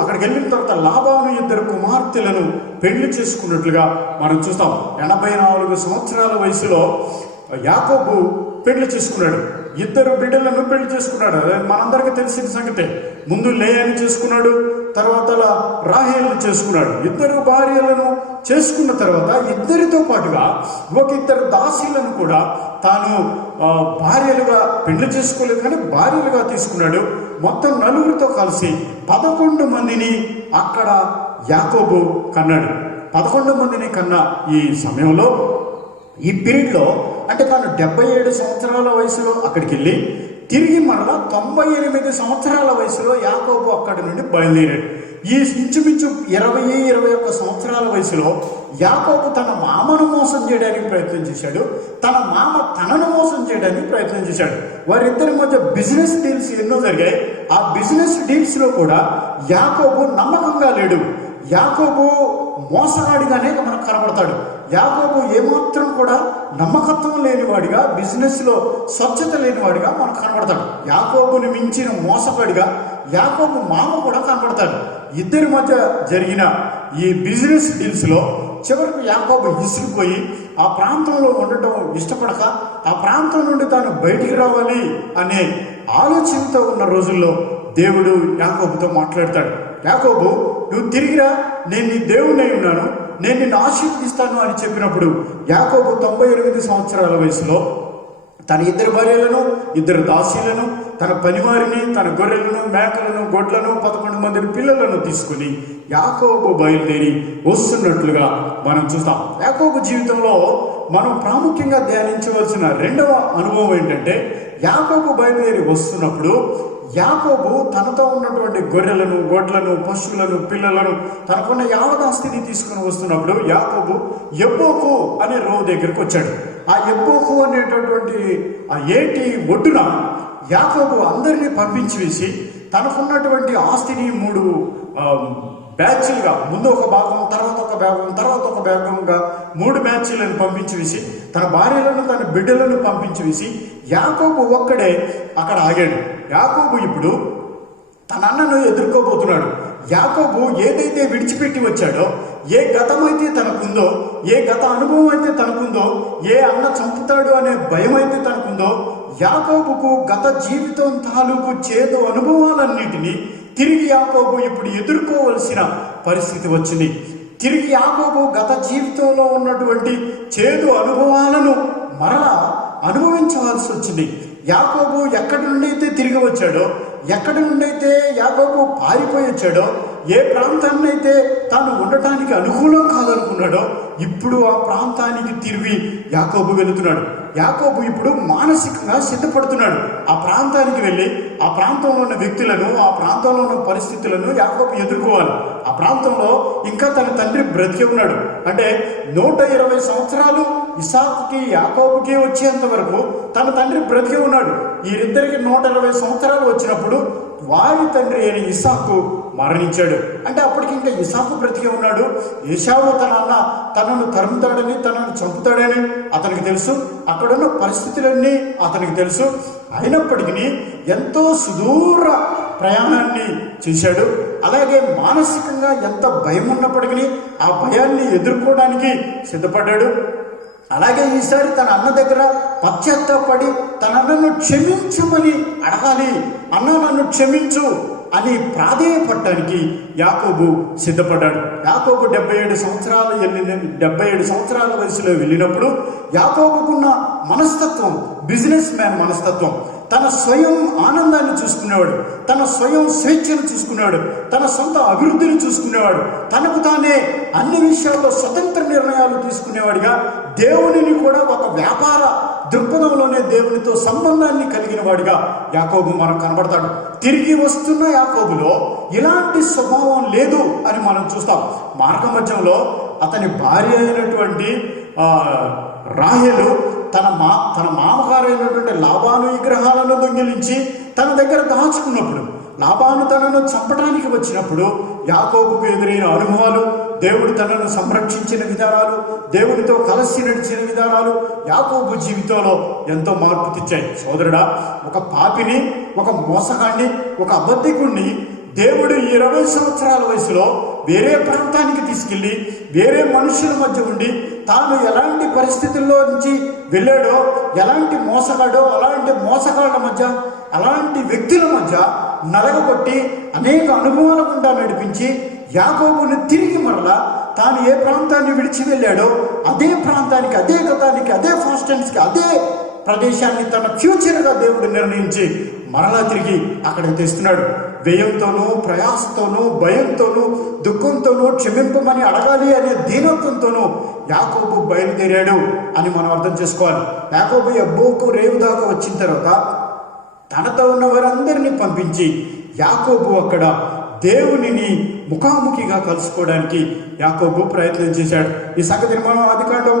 అక్కడికి వెళ్ళిన తర్వాత లాబాను ఇద్దరు కుమార్తెలను పెళ్లి చేసుకున్నట్లుగా మనం చూస్తాం. 84 సంవత్సరాల వయసులో యాకోబు పెళ్లి చేసుకున్నాడు. ఇద్దరు బిడ్డలను పెళ్లి చేసుకున్నాడు. అదే మనందరికీ తెలిసిన సంగతే. ముందు లేయాని చేసుకున్నాడు, తర్వాత రాహేలును చేసుకున్నాడు. ఇద్దరు భార్యలను చేసుకున్న తర్వాత ఇద్దరితో పాటుగా ఇద్దరు దాసీలను కూడా తాను భార్యలుగా పెళ్లి చేసుకోలేదు కానీ భార్యలుగా తీసుకున్నాడు. మొత్తం 4 కలిసి 11 మందిని అక్కడ యాకోబు కన్నాడు. 11 మందిని కన్న ఈ సమయంలో, ఈ పీరియడ్లో, అంటే తాను 77 సంవత్సరాల వయసులో అక్కడికి వెళ్ళి తిరిగి మరలా 98 సంవత్సరాల వయసులో యాకోబు అక్కడి నుండి బయలుదేరాడు. ఈ ఇంచుమించు 20-21 సంవత్సరాల వయసులో యాకోబు తన మామను మోసం చేయడానికి ప్రయత్నం చేశాడు, తన మామ తనను మోసం చేయడానికి ప్రయత్నం చేశాడు. వారిద్దరి మధ్య బిజినెస్ డీల్స్ ఎన్నో జరిగాయి. ఆ బిజినెస్ డీల్స్లో కూడా యాకోబు నమ్మకంగా లేడు. యాకోబు మోసగాడిగానే మనకు కనబడతాడు. యాకోబు ఏమాత్రం కూడా నమ్మకత్వం లేనివాడిగా, బిజినెస్లో స్వచ్ఛత లేనివాడిగా మనకు కనబడతాడు. యాకోబుని మించిన మోసగాడిగా యాకోబు మామ కూడా కనబడతాడు. ఇద్దరి మధ్య జరిగిన ఈ బిజినెస్ డీల్స్లో చివరికి యాకోబు విసిగిపోయి ఆ ప్రాంతంలో ఉండటం ఇష్టపడక ఆ ప్రాంతం నుండి తాను బయటికి రావాలి అనే ఆలోచనతో ఉన్న రోజుల్లో దేవుడు యాకోబుతో మాట్లాడతాడు. యాకోబు, నువ్వు తిరిగిరా, నేను నీ దేవుడినై ఉన్నాను, నేను నిన్ను ఆశీర్వదిస్తాను అని చెప్పినప్పుడు యాకోబు 98 సంవత్సరాల వయసులో తన ఇద్దరు భార్యలను, ఇద్దరు దాసీలను, తన పనివారిని, తన గొర్రెలను, మేకలను, గొడ్లను, 11 మంది పిల్లలను తీసుకుని యాకోబు బయలుదేరి వస్తున్నట్లుగా మనం చూస్తాం. యాకోబు జీవితంలో మనం ప్రాముఖ్యంగా ధ్యానించవలసిన రెండవ అనుభవం ఏంటంటే, యాకోబు బయలుదేరి వస్తున్నప్పుడు యాకోబు తనతో ఉన్నటువంటి గొర్రెలను, గొడ్లను, పశువులను, పిల్లలను, తనకున్న యావదాస్తిని తీసుకుని వస్తున్నప్పుడు యాకోబు ఎబ్బోకు అనే రోడ్డు దగ్గరికి వచ్చాడు. ఆ ఎబ్బోకు అనేటటువంటి ఆ ఏటి ఒడ్డున యాకోబు అందరినీ పంపించి వేసి తనకున్నటువంటి ఆస్తిని 3 బ్యాచ్లుగా, ముందు ఒక భాగం, తర్వాత ఒక భాగం, తర్వాత ఒక భాగంగా 3 బ్యాచ్లను పంపించి వేసి తన భార్యలను, తన బిడ్డలను పంపించి వేసి యాకోబు ఒక్కడే అక్కడ ఆగాడు. యాకోబు ఇప్పుడు తన అన్నను ఎదుర్కోబోతున్నాడు. యాకోబు ఏదైతే విడిచిపెట్టి వచ్చాడో, ఏ గతమైతే తనకుందో, ఏ గత అనుభవం అయితే తనకుందో, ఏ అన్న చంపుతాడు అనే భయం అయితే తనకుందో, యాకోబుకు గత జీవితం తాలూకు చేదు అనుభవాలన్నిటినీ తిరిగి యాకోబు ఇప్పుడు ఎదుర్కోవలసిన పరిస్థితి వచ్చింది. తిరిగి యాకోబు గత జీవితంలో ఉన్నటువంటి చేదు అనుభవాలను మరలా అనుభవించవలసి వచ్చింది. యాకోబు ఎక్కడి నుండి అయితే తిరిగి వచ్చాడో, ఎక్కడి నుండి అయితే యాకోబు పారిపోయి వచ్చాడో, ఏ ప్రాంతాన్ని అయితే తాను ఉండటానికి అనుకూలం కాదనుకున్నాడో, ఇప్పుడు ఆ ప్రాంతానికి తిరిగి యాకోబు వెళుతున్నాడు. యాకోబు ఇప్పుడు మానసికంగా సిద్ధపడుతున్నాడు. ఆ ప్రాంతానికి వెళ్ళి ఆ ప్రాంతంలో ఉన్న వ్యక్తులను, ఆ ప్రాంతంలో ఉన్న పరిస్థితులను యాకోబు ఎదుర్కోవాలి. ఆ ప్రాంతంలో ఇంకా తన తండ్రి బ్రతికి ఉన్నాడు. అంటే 120 సంవత్సరాలు ఇసాకుకి యాకోబుకి వచ్చేంత వరకు తన తండ్రి బ్రతికి ఉన్నాడు. వీరిద్దరికి 120 సంవత్సరాలు వచ్చినప్పుడు వారి తండ్రి అయిన ఇసాకు మరణించాడు. అంటే అప్పటికి ఇంకా ఇసాకు బ్రతికే ఉన్నాడు. ఏశావు తన అన్న తనను తరుముతాడని, తనను చంపుతాడని అతనికి తెలుసు. అక్కడున్న పరిస్థితులన్నీ అతనికి తెలుసు. అయినప్పటికీ ఎంతో సుదూర ప్రయాణాన్ని చేశాడు. అలాగే మానసికంగా ఎంత భయం ఉన్నప్పటికీ ఆ భయాన్ని ఎదుర్కోవడానికి సిద్ధపడ్డాడు. అలాగే ఈసారి తన అన్న దగ్గర పశ్చాత్తాపడి తన అన్నను క్షమించమని అడగాలి. అన్న నన్ను క్షమించు అని ప్రాధేయపడటానికి యాకోబు సిద్ధపడ్డాడు. యాకోబు 77 సంవత్సరాల వయసులో వెళ్ళినప్పుడు యాకోబుకున్న మనస్తత్వం బిజినెస్ మ్యాన్ మనస్తత్వం. తన స్వయం ఆనందాన్ని చూసుకునేవాడు, తన స్వయం స్వేచ్ఛను చూసుకునేవాడు, తన సొంత అభివృద్ధిని చూసుకునేవాడు, తనకు తానే అన్ని విషయాల్లో స్వతంత్ర నిర్ణయాలు తీసుకునేవాడిగా, దేవునిని కూడా ఒక వ్యాపార దృక్పథంలోనే దేవునితో సంబంధాన్ని కలిగిన వాడిగా యాకోబు మనకు కనబడతాడు. తిరిగి వస్తున్న యాకోబులో ఇలాంటి స్వభావం లేదు అని మనం చూస్తాం. మార్గ మధ్యంలో అతని భార్య అయినటువంటి రాహేలు తన మామగారు అయినటువంటి లాబాను విగ్రహాలను దొంగిలించి తన దగ్గర దాచుకున్నప్పుడు, లాబాను తనను చంపడానికి వచ్చినప్పుడు యాకోబుకు ఎదురైన అనుభవాలు, దేవుడు తనను సంరక్షించిన విధానాలు, దేవునితో కలిసి నడిచిన విధానాలు యాకోబు జీవితంలో ఎంతో మార్పు తెచ్చాయి. సోదరుడా, ఒక పాపిని, ఒక మోసగాన్ని, ఒక అబద్ధికుణ్ణి దేవుడు 20 సంవత్సరాల వయసులో వేరే ప్రాంతానికి తీసుకెళ్ళి వేరే మనుషుల మధ్య ఉండి తాను ఎలాంటి పరిస్థితుల్లో నుంచి వెళ్ళాడో, ఎలాంటి మోసగాడో అలాంటి మోసగాళ్ళ మధ్య, అలాంటి వ్యక్తుల మధ్య నలగబట్టి అనేక అనుభవాల గుండా నడిపించి యాకోబుని తిరిగి మరలా తాను ఏ ప్రాంతాన్ని విడిచి వెళ్ళాడో అదే ప్రాంతానికి, అదే గతానికి, అదే ఫాస్టెన్స్కి, అదే ప్రదేశాన్ని తన ఫ్యూచర్గా దేవుడు నిర్ణయించి మరలా తిరిగి అక్కడికి తెస్తున్నాడు. వ్యయంతోనూ, ప్రయాసతోనూ, భయంతోనూ, దుఃఖంతోనూ క్షమింపమని అడగాలి అనే దీనత్వంతోనూ యాకోబు బయలుదేరాడు అని మనం అర్థం చేసుకోవాలి. యాకోబు యబ్బోకు రేవు దాకా వచ్చిన తర్వాత తనతో ఉన్న వారందరినీ పంపించి యాకోబు అక్కడ దేవునిని ముఖాముఖిగా కలుసుకోవడానికి యాకోబు ప్రయత్నం చేశాడు. ఈ సంగతిని మనం ఆదికాండం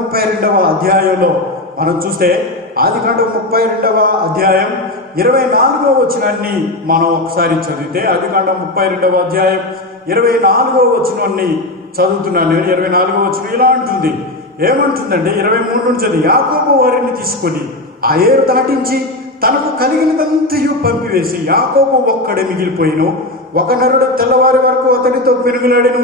32వ అధ్యాయంలో మనం చూస్తే, ఆదికాండం 32వ అధ్యాయం 24వ వచనాన్ని మనం ఒకసారి చదివితే, ఆదికాండం 32వ అధ్యాయం 24వ వచనాన్ని చదువుతున్నాను నేను. 24వ వచనం ఇలా అంటుంది. ఏమంటుందంటే 23 నుంచి చదివి, యాకోబు వారిని తీసుకొని ఆ ఏరు దాటించి తనకు కలిగినదంతయు పంపివేసి యాకోబు ఒక్కడే మిగిలిపోయిను. ఒక నరుడు తెల్లవారి వరకు అతనితో పెనుగులాడెను.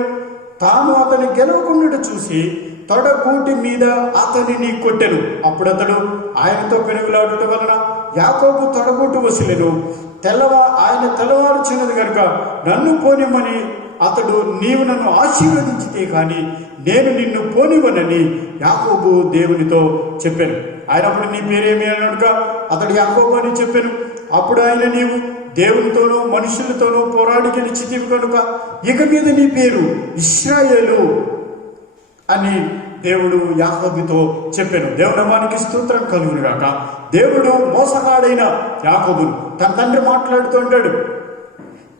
తాను అతని గెలవకుండా చూసి తొడగూటి మీద అతనిని కొట్టెను. అప్పుడు అతడు ఆయనతో పెనుగులాడుట వలన యాకోబు తొడగూటు వసిలెను. ఆయన తెల్లవారుచినది కనుక నన్ను పోనిమ్మని అతడు, నీవు నన్ను ఆశీర్వదించితే కానీ నేను నిన్ను పోనివ్వనని యాకోబు దేవునితో చెప్పాను. ఆయన అప్పుడు, నీ పేరేమి అన్నాడుగా అతడు యాకోబు అని చెప్పాను. అప్పుడు ఆయన, నీవు దేవునితోనూ మనుషులతోనూ పోరాడి గెలిచితివి కనుక ఇక మీద నీ పేరు ఇశ్రాయేలు అని దేవుడు యాకోబుతో చెప్పాను. దేవుని నామానికి స్తోత్రం కలుగును గాక. దేవుడు మోసగాడైన యాకోబును తన తండ్రి మాట్లాడుతూ ఉంటాడు,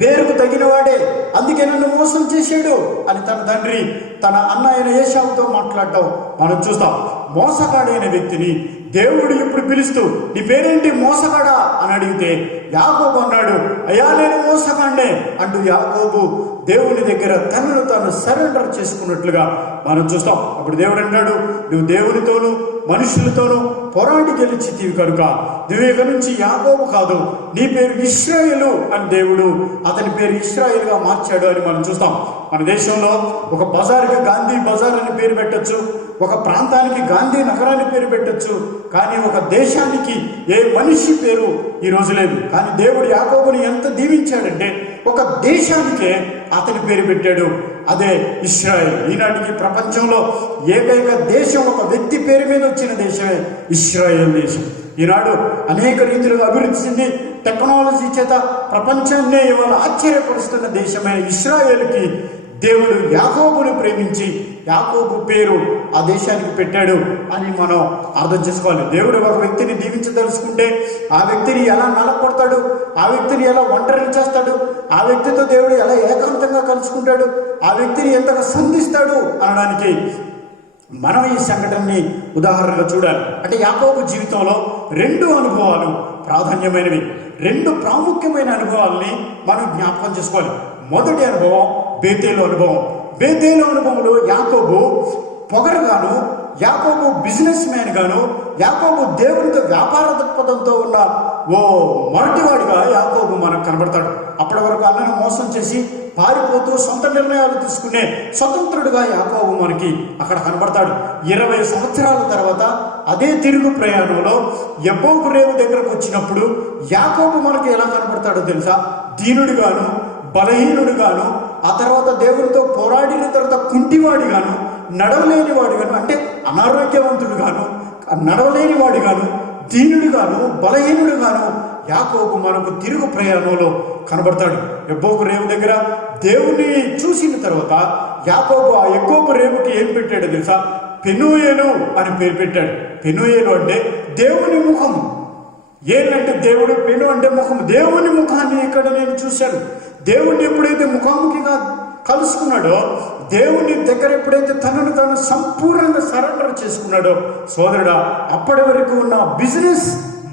పేరుకు తగినవాడే, అందుకే నన్ను మోసం చేశాడు అని తన తండ్రి తన అన్న అయిన ఏశావుతో మాట్లాడటం మనం చూస్తాం. మోసగాడైన వ్యక్తిని దేవుడు ఇప్పుడు పిలుస్తూ, నీ పేరేంటి మోసగాడా అని అడిగితే యాకోబు అన్నాడు, అయ్యా నేను మోసగాడే అంటూ యాకోబు దేవుని దగ్గర తనను తాను సరెండర్ చేసుకున్నట్లుగా మనం చూస్తాం. అప్పుడు దేవుడు అంటాడు, నువ్వు దేవునితోనూ మనుషులతోనూ పోరాడి గెలిచితివి కనుక నువ్వు ఇక నుంచి యాకోబు కాదు, నీ పేరు ఇశ్రాయేలు అని దేవుడు అతని పేరు ఇశ్రాయేలుగా మార్చాడు అని మనం చూస్తాం. మన దేశంలో ఒక బజార్కి గాంధీ బజార్ అని పేరు పెట్టచ్చు, ఒక ప్రాంతానికి గాంధీ నగరాన్ని పేరు పెట్టచ్చు, కానీ ఒక దేశానికి ఏ మనిషి పేరు ఈ రోజు లేదు. కానీ దేవుడు యాకోబుని ఎంత దీవించాడంటే ఒక దేశానికే అతని పేరు పెట్టాడు, అదే ఇశ్రాయేల్. ఈనాటికి ప్రపంచంలో ఏకైక దేశం, ఒక వ్యక్తి పేరు మీద వచ్చిన దేశమే ఇశ్రాయేల్ దేశం. ఈనాడు అనేక రీతిలుగా అభివృద్ధి చెంది టెక్నాలజీ చేత ప్రపంచాన్నే ఇవాళ ఆశ్చర్యపరుస్తున్న దేశమే ఇశ్రాయేల్కి దేవుడు యాకోబును ప్రేమించి యాకోబు పేరు ఆ దేశానికి పెట్టాడు అని మనం అర్థం చేసుకోవాలి. దేవుడు ఒక వ్యక్తిని దీవించదలుచుకుంటే ఆ వ్యక్తిని ఎలా నలకొడతాడు, ఆ వ్యక్తిని ఎలా ఒంటరి చేస్తాడు, ఆ వ్యక్తితో దేవుడు ఎలా ఏకాంతంగా కలుసుకుంటాడు, ఆ వ్యక్తిని ఎంతగా సంధిస్తాడు అనడానికి మనం ఈ సంఘటనని ఉదాహరణగా చూడాలి. అంటే యాకోబు జీవితంలో 2 అనుభవాలు ప్రాధాన్యమైనవి, 2 ప్రాముఖ్యమైన అనుభవాల్ని మనం జ్ఞాపకం చేసుకోవాలి. మొదటి అనుభవం బేతేలు అనుభవం. బేతేలు అనుభవంలో యాకోబు పొగరుగాను, యాకోబు బిజినెస్ మ్యాన్ గాను, యాకోబు దేవునితో వ్యాపార దృక్పథంతో ఉన్న ఓ మొరటివాడిగా యాకోబు మనకు కనబడతాడు. అప్పటి వరకు అన్నను మోసం చేసి పారిపోతూ సొంత నిర్ణయాలు తీసుకునే స్వతంత్రుడిగా యాకోబు మనకి అక్కడ కనబడతాడు. 20 సంవత్సరాల తర్వాత అదే తిరుగు ప్రయాణంలో యబ్బోకు రేవు దగ్గరకు వచ్చినప్పుడు యాకోబు మనకి ఎలా కనబడతాడో తెలుసా? దీనుడిగాను, బలహీనుడిగాను, ఆ తర్వాత దేవునితో పోరాడిన తర్వాత కుంటివాడిగాను, నడవలేని వాడిగాను, అంటే అనారోగ్యవంతుడుగాను, నడవలేని వాడిగాను, దీనుడిగాను, బలహీనుడిగాను యాకోబు మనకు తిరుగు ప్రయాణంలో కనబడతాడు. యబ్బోకు రేవు దగ్గర దేవుని చూసిన తర్వాత యాకోబు ఆ యబ్బోకు రేవుకి ఏం పెట్టాడో తెలుసా? పెనూయేలు అని పేరు పెట్టాడు. పెనూయేలు అంటే దేవుని ముఖము. ఏంటంటే దేవుడు, పెను అంటే ముఖము. దేవుని ముఖాన్ని ఇక్కడ నేను చూశాను. దేవుణ్ణి ఎప్పుడైతే ముఖాముఖిగా కలుసుకున్నాడో, దేవుని దగ్గర ఎప్పుడైతే తనను తాను సంపూర్ణంగా సరెండర్ చేసుకున్నాడో సోదరుడా, అప్పటి వరకు ఉన్న బిజినెస్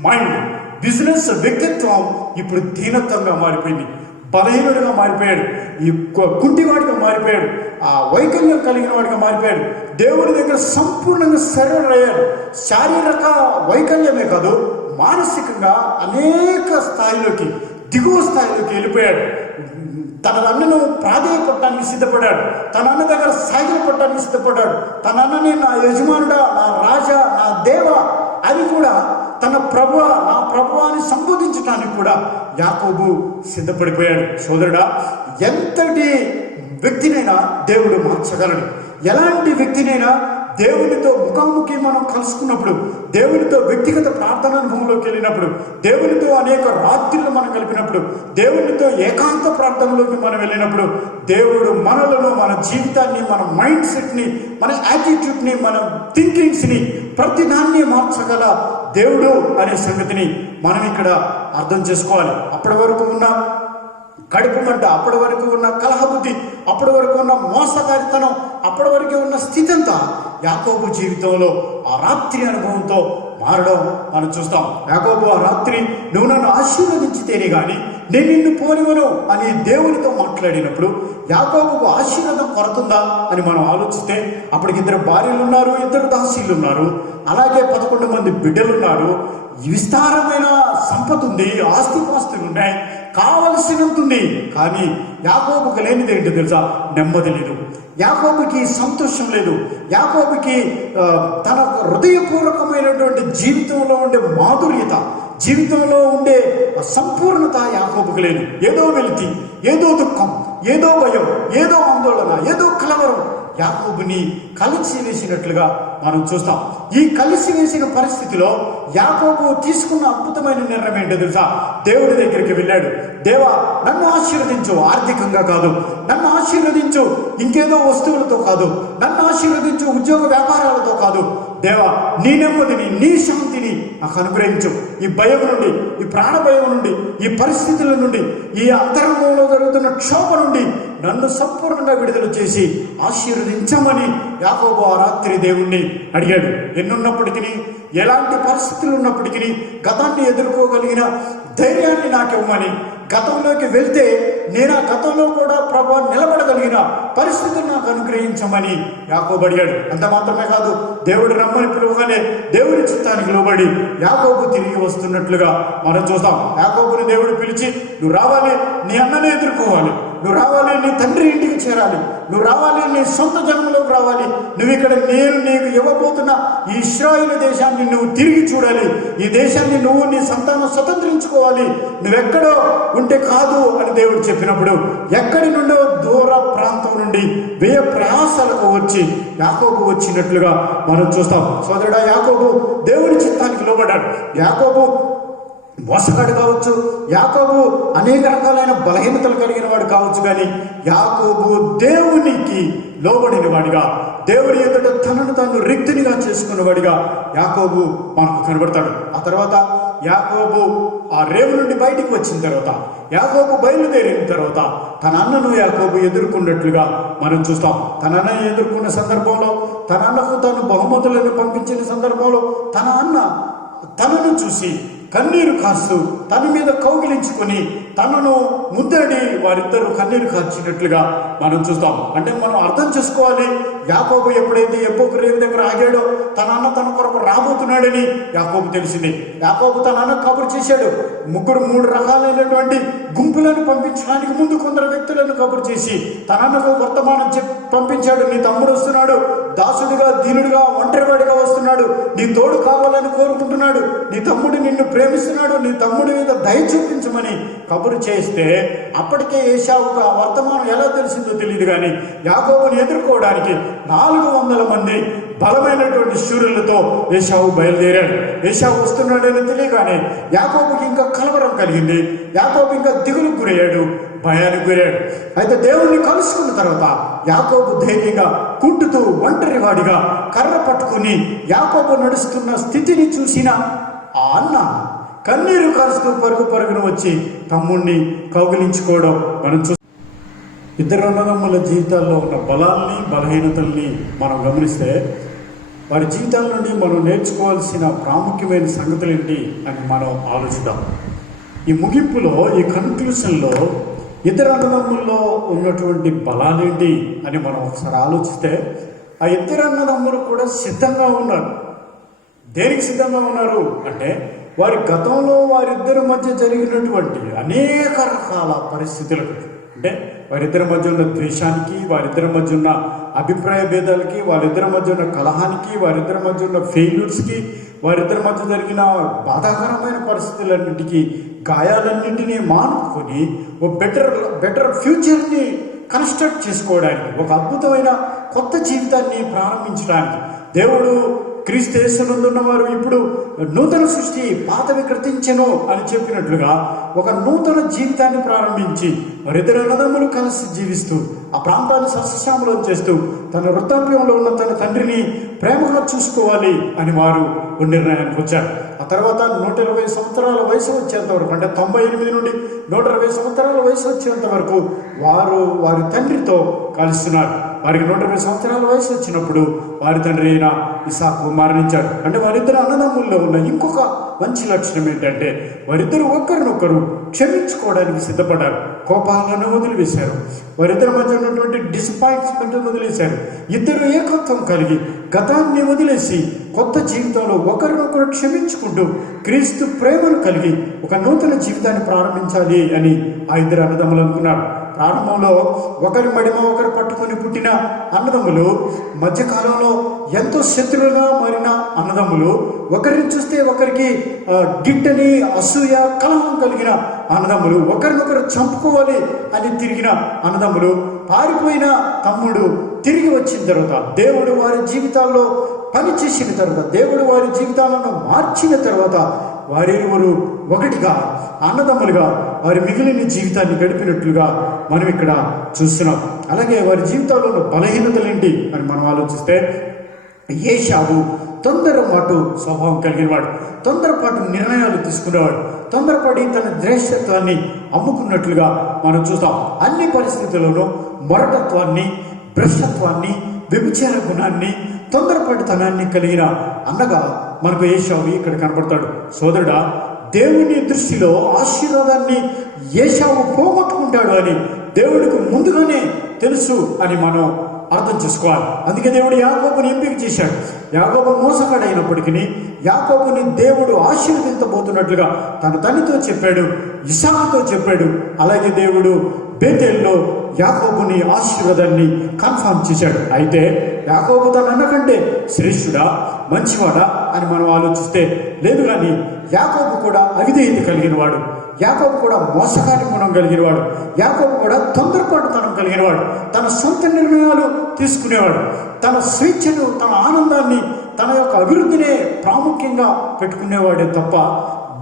మైండ్, బిజినెస్ వ్యక్తిత్వం ఇప్పుడు దీనత్వంగా మారిపోయింది, బలహీనుడిగా మారిపోయాడు, ఈ కుంటివాడిగా మారిపోయాడు, ఆ వైకల్యం కలిగిన వాడిగా మారిపోయాడు. దేవుని దగ్గర సంపూర్ణంగా సరెండర్ అయ్యాడు. శారీరక వైకల్యమే కాదు, మానసికంగా అనేక స్థాయిలోకి, దిగువ స్థాయిలోకి వెళ్ళిపోయాడు. తన అన్నను ప్రాధేయపడటానికి సిద్ధపడ్డాడు, తన అన్న దగ్గర సాగిల పడటానికి సిద్ధపడ్డాడు. తన అన్నని నా యజమానుడా, నా రాజా, నా దేవ అని కూడా, తన ప్రభువ, నా ప్రభువ అని సంబోధించడానికి కూడా యాకోబు సిద్ధపడిపోయాడు. సోదరుడా, ఎంతటి వ్యక్తినైనా దేవుడు మార్చగలడు. ఎలాంటి వ్యక్తినైనా దేవునితో ముఖాముఖి మనం కలుసుకున్నప్పుడు, దేవునితో వ్యక్తిగత ప్రార్థన అనుభవంలోకి వెళ్ళినప్పుడు, దేవునితో అనేక రాత్రులు మనం కలిపినప్పుడు, దేవునితో ఏకాంత ప్రార్థనలోకి మనం వెళ్ళినప్పుడు దేవుడు మనలను, మన జీవితాన్ని, మన మైండ్ సెట్ని, మన యాటిట్యూడ్ని, మన థింకింగ్స్ని, ప్రతిదాన్ని మార్చగల దేవుడు అనే సంగతిని మనం ఇక్కడ అర్థం చేసుకోవాలి. అప్పటి వరకు ఉన్న కడుపు మంట, అప్పటి వరకు ఉన్న కలహబుద్ధి, అప్పటి వరకు ఉన్న మోసగారితనం, అప్పటి వరకు ఉన్న స్థితి అంతా యాకోబు జీవితంలో ఆ రాత్రి అనుభవంతో మారడం మనం చూస్తాం. యాకోబు ఆ రాత్రి నువ్వు నన్ను ఆశీర్వదించితేనే కానీ నేను నిన్ను పోనివను అని దేవునితో మాట్లాడినప్పుడు యాకోబుకు ఆశీర్వాదం కొరతుందా అని మనం ఆలోచిస్తే అప్పటికి 2 భార్యలు ఉన్నారు, 2 దాసీలు ఉన్నారు, అలాగే 11 మంది బిడ్డలు ఉన్నారు, విస్తారమైన సంపద ఉంది, ఆస్తిపాస్తులు ఉన్నాయి, కావలసినంత ఉంది. కానీ యాకోబుకు లేనిది ఏంటో తెలుసా? నెమ్మది లేదు, యాకోబుకి సంతోషం లేదు, యాకోబుకి తన హృదయపూర్వకమైనటువంటి జీవితంలో ఉండే మాధుర్యత, జీవితంలో ఉండే సంపూర్ణత యాకోబుకు లేదు. ఏదో వెలితి, ఏదో దుఃఖం, ఏదో భయం, ఏదో ఆందోళన, ఏదో కలవరం యాకోబుని కలిసి వేసినట్లుగా మనం చూస్తాం. ఈ కలిసి వేసిన పరిస్థితిలో యాకోబు తీసుకున్న అద్భుతమైన నిర్ణయం ఏంటో తెలుసా? దేవుడి దగ్గరికి వెళ్ళాడు. దేవా, నన్ను ఆశీర్వదించు, ఆర్థికంగా కాదు, నన్ను ఆశీర్వదించు ఇంకేదో వస్తువులతో కాదు, నన్ను ఆశీర్వదించు ఉద్యోగ వ్యాపారాలతో కాదు, దేవా నీ నెమ్మదిని, నీ శాంతిని నాకు అనుగ్రహించు. ఈ భయం నుండి, ఈ ప్రాణ భయం నుండి, ఈ పరిస్థితుల నుండి, ఈ అంతరంగంలో జరుగుతున్న క్షోభ నుండి నన్ను సంపూర్ణంగా విడుదల చేసి ఆశీర్వదించమని యాకోబు ఆ రాత్రి దేవుణ్ణి అడిగాడు. ఎన్నున్నప్పటికీ, ఎలాంటి పరిస్థితులు ఉన్నప్పటికీ గతాన్ని ఎదుర్కోగలిగిన ధైర్యాన్ని నాకు ఇవ్వమని, గతంలోకి వెళ్తే నేను ఆ గతంలో కూడా ప్రభువా నిలబడగలిగిన పరిస్థితులు నాకు అనుగ్రహించమని యాకోబు అడిగాడు. అంత మాత్రమే కాదు, దేవుడు రమ్మని పిలువగానే దేవుని చిత్తానికి లోబడి యాకోబు తిరిగి వస్తున్నట్లుగా మనం చూస్తాం. యాకోబుని దేవుడు పిలిచి, నువ్వు రావాలి, నీ అన్ననే ఎదుర్కోవాలి, నువ్వు రావాలి, నీ తండ్రి ఇంటికి చేరాలి, నువ్వు రావాలి, నీ సొంత జన్మలోకి రావాలి, నువ్వు ఇక్కడ నేను నీకు ఇవ్వబోతున్న ఈ ఇశ్రాయేలు దేశాన్ని నువ్వు తిరిగి చూడాలి, ఈ దేశాన్ని నువ్వు నీ సంతానం స్వతంత్రించుకోవాలి, నువ్వెక్కడో ఉంటే కాదు అని దేవుడు చెప్పినప్పుడు ఎక్కడి నుండో దూర ప్రాంతం నుండి వ్యయ ప్రయాసాలకు వచ్చి యాకోబు వచ్చినట్లుగా మనం చూస్తాం. సోదరుడా, యాకోబు దేవుని చిత్తానికి లోబడ్డాడు. యాకోబు మోసగాడు కావచ్చు, యాకోబు అనేక రకాలైన బలహీనతలు కలిగిన వాడు కావచ్చు, కానీ యాకోబు దేవునికి లోబడిన వాడిగా, దేవుడి ఎదుట తనను తాను రిక్తునిగా చేసుకున్నవాడిగా యాకోబు మనకు కనబడతాడు. ఆ తర్వాత యాకోబు ఆ రేవు నుండి బయటికి వచ్చిన తర్వాత, యాకోబు బయలుదేరిన తర్వాత తన అన్నను యాకోబు ఎదుర్కొన్నట్లుగా మనం చూస్తాం. తన అన్నను ఎదుర్కొన్న సందర్భంలో, తన అన్నకు తాను బహుమతులను పంపించిన సందర్భంలో తన అన్న తనను చూసి కన్నీరు కాస్తూ తన మీద కౌగిలించుకొని తనను ముద్దడి వారిద్దరూ కన్నీరు కార్చినట్లుగా మనం చూస్తాం. అంటే మనం అర్థం చేసుకోవాలి, యాకోబు ఎప్పుడైతే ఎబ్బోకు రేవు దగ్గర ఆగాడో తన అన్న తన కొరకు రాబోతున్నాడని యాకోబు తెలిసింది. యాకోబు తన అన్న కబురు చేశాడు. మూడు రకాలైనటువంటి గుంపులను పంపించడానికి ముందు కొందరు వ్యక్తులను కబురు చేసి తన అన్నకు వర్తమానం పంపించాడు. నీ తమ్ముడు వస్తున్నాడు, దాసుడిగా, దీనుడిగా, ఒంటరివాడిగా వస్తున్నాడు, నీ తోడు కావాలని కోరుకుంటున్నాడు, నీ తమ్ముడు నిన్ను ప్రేమిస్తున్నాడు, నీ తమ్ముడి మీద దయ చూపించమని కబురు చేస్తే అప్పటికే ఏశావుకు ఆ వర్తమానం ఎలా తెలిసిందో తెలియదు, కానీ యాకోబుని ఎదుర్కోవడానికి 400 మంది బలమైనటువంటి శూరులతో ఏశావు బయలుదేరాడు. ఏశావు వస్తున్నాడని తెలియగానే యాకోబుకి ఇంకా కలవరం కలిగింది. యాకోబు ఇంకా దిగులుకు గురయ్యాడు, భయానికి గురయ్యాడు. అయితే దేవుణ్ణి కలుసుకున్న తర్వాత యాకోబు ధైర్యంగా కుంటుతూ ఒంటరి వాడిగా కర్ర పట్టుకుని యాకోబు నడుస్తున్న స్థితిని చూసిన ఆ అన్న కన్నీరు కారుస్తూ పరుగున వచ్చి తమ్ముణ్ణి కౌగిలించుకోవడం మనం చూస్తాం. ఇద్దరు అన్నదమ్ముల జీవితాల్లో ఉన్న బలాల్ని, బలహీనతల్ని మనం గమనిస్తే వారి జీవితాల నుండి మనం నేర్చుకోవాల్సిన ప్రాముఖ్యమైన సంగతులు ఏంటి అని మనం ఆలోచిద్దాం. ఈ ముగింపులో, ఈ కన్క్లూషన్లో ఇద్దరు అన్నదమ్ముల్లో ఉన్నటువంటి బలాలేంటి అని మనం ఒకసారి ఆలోచిస్తే, ఆ ఇద్దరు అన్నదమ్ములు కూడా సిద్ధంగా ఉన్నారు. దేనికి సిద్ధంగా ఉన్నారు అంటే, వారి గతంలో వారిద్దరి మధ్య జరిగినటువంటి అనేక రకాల పరిస్థితులకు, అంటే వారిద్దరి మధ్య ఉన్న ద్వేషానికి, వారిద్దరి మధ్య ఉన్న అభిప్రాయ భేదాలకి, వారిద్దరి మధ్య ఉన్న కలహానికి, వారిద్దరి మధ్య ఉన్న ఫెయిల్యూర్స్కి, వారిద్దరి మధ్య జరిగిన బాధాకరమైన పరిస్థితులన్నింటికి, గాయాలన్నింటినీ మానుకొని ఒక బెటర్ ఫ్యూచర్ని కన్స్ట్రక్ట్ చేసుకోవడానికి, ఒక అద్భుతమైన కొత్త జీవితాన్ని ప్రారంభించడానికి దేవుడు క్రీస్తు యేసునందున్న వారు ఇప్పుడు నూతన సృష్టి, పాతవి కృతించెను అని చెప్పినట్లుగా ఒక నూతన జీవితాన్ని ప్రారంభించి వారిద్దరు అన్నదమ్ములు కలిసి జీవిస్తూ ఆ ప్రాంతాన్ని సస్యశ్యామలం చేస్తూ తన వృద్ధాప్యంలో ఉన్న తన తండ్రిని ప్రేమగా చూసుకోవాలి అని వారు నిర్ణయానికి వచ్చారు. ఆ తర్వాత 120 సంవత్సరాల వయసు వచ్చేంత వరకు, అంటే 98 నుండి 120 సంవత్సరాల వయసు వచ్చేంత వరకు వారు వారి తండ్రితో కలుస్తున్నారు. వారికి 120 సంవత్సరాల వయసు వచ్చినప్పుడు వారి తండ్రి అయిన ఇస్సాకు మరణించాడు. అంటే వారిద్దరు అన్నదమ్ముల్లో ఉన్న ఇంకొక మంచి లక్షణం ఏంటంటే, వారిద్దరు ఒకరినొకరు క్షమించుకోవడానికి సిద్ధపడ్డారు. కోపాలను వదిలివేశారు. వారిద్దరి మధ్య ఉన్నటువంటి డిసప్పాయింట్మెంట్ను వదిలేశారు. ఇద్దరు ఏకత్వం కలిగి గతాన్ని వదిలేసి కొత్త జీవితంలో ఒకరినొకరు క్షమించుకుంటూ క్రీస్తు ప్రేమను కలిగి ఒక నూతన జీవితాన్ని ప్రారంభించాలి అని ఆ ఇద్దరు అన్నదమ్ములు అనుకున్నారు. ప్రారంభంలో ఒకరి మడిమ ఒకరు పట్టుకొని పుట్టిన అన్నదమ్ములు మధ్యకాలంలో ఎంతో శత్రువులుగా మారిన అన్నదమ్ములు, ఒకరిని చూస్తే ఒకరికి గిట్టని అసూయ, కలహం కలిగిన అన్నదమ్ములు, ఒకరినొకరు చంపుకోవాలి అని తిరిగిన అన్నదమ్ములు, పారిపోయిన తమ్ముడు తిరిగి వచ్చిన తర్వాత, దేవుడు వారి జీవితాల్లో పనిచేసిన తర్వాత, దేవుడు వారి జీవితాలను మార్చిన తర్వాత వారిరువురు ఒకటిగా అన్నదమ్ములుగా వారి మిగిలిన జీవితాన్ని గడిపినట్లుగా మనం ఇక్కడ చూస్తున్నాం. అలాగే వారి జీవితాల్లో ఉన్న బలహీనతలు ఏంటి అని మనం ఆలోచిస్తే, ఏశావు తొందరపాటు స్వభావం కలిగినవాడు, తొందరపాటు నిర్ణయాలు తీసుకునేవాడు, తొందరపడి తన శ్రేష్ఠత్వాన్ని అమ్ముకున్నట్లుగా మనం చూస్తాం. అన్ని పరిస్థితుల్లోనూ మొరటత్వాన్ని, భ్రష్టత్వాన్ని, వ్యభిచార గుణాన్ని, తొందరపాటుతనాన్ని కలిగిన అన్నగా మనకు ఏశావు ఇక్కడ కనపడతాడు. సోదరుడా, దేవుని దృష్టిలో ఆశీర్వాదాన్ని ఏశావు పోగొట్టుకుంటాడు అని దేవుడికి ముందుగానే తెలుసు అని మనం అర్థం చేసుకోవాలి. అందుకే దేవుడు యాకోబుని ఎంపిక చేశాడు. యాకోబు మోసగాడైనప్పటికీ యాకోబుని దేవుడు ఆశీర్వదించబోతున్నట్లుగా తన తల్లితో చెప్పాడు, ఇస్సాకుతో చెప్పాడు. అలాగే దేవుడు బేతేల్లో యాకోబుని ఆశీర్వాదాన్ని కన్ఫర్మ్ చేశాడు. అయితే యాకోబు తన అన్నకంటే శ్రేష్ఠుడా, మంచివాడా అని మనం ఆలోచిస్తే లేదు. కానీ యాకోబు కూడా అవిధేయత కలిగినవాడు, యాకోబు కూడా మోసగాడి గుణం కలిగినవాడు, యాకోబు కూడా తొందరపాటుతనం కలిగినవాడు, తన సొంత నిర్ణయాలు తీసుకునేవాడు, తన స్వేచ్ఛను, తన ఆనందాన్ని, తన యొక్క అభివృద్ధినే ప్రాముఖ్యంగా పెట్టుకునేవాడే తప్ప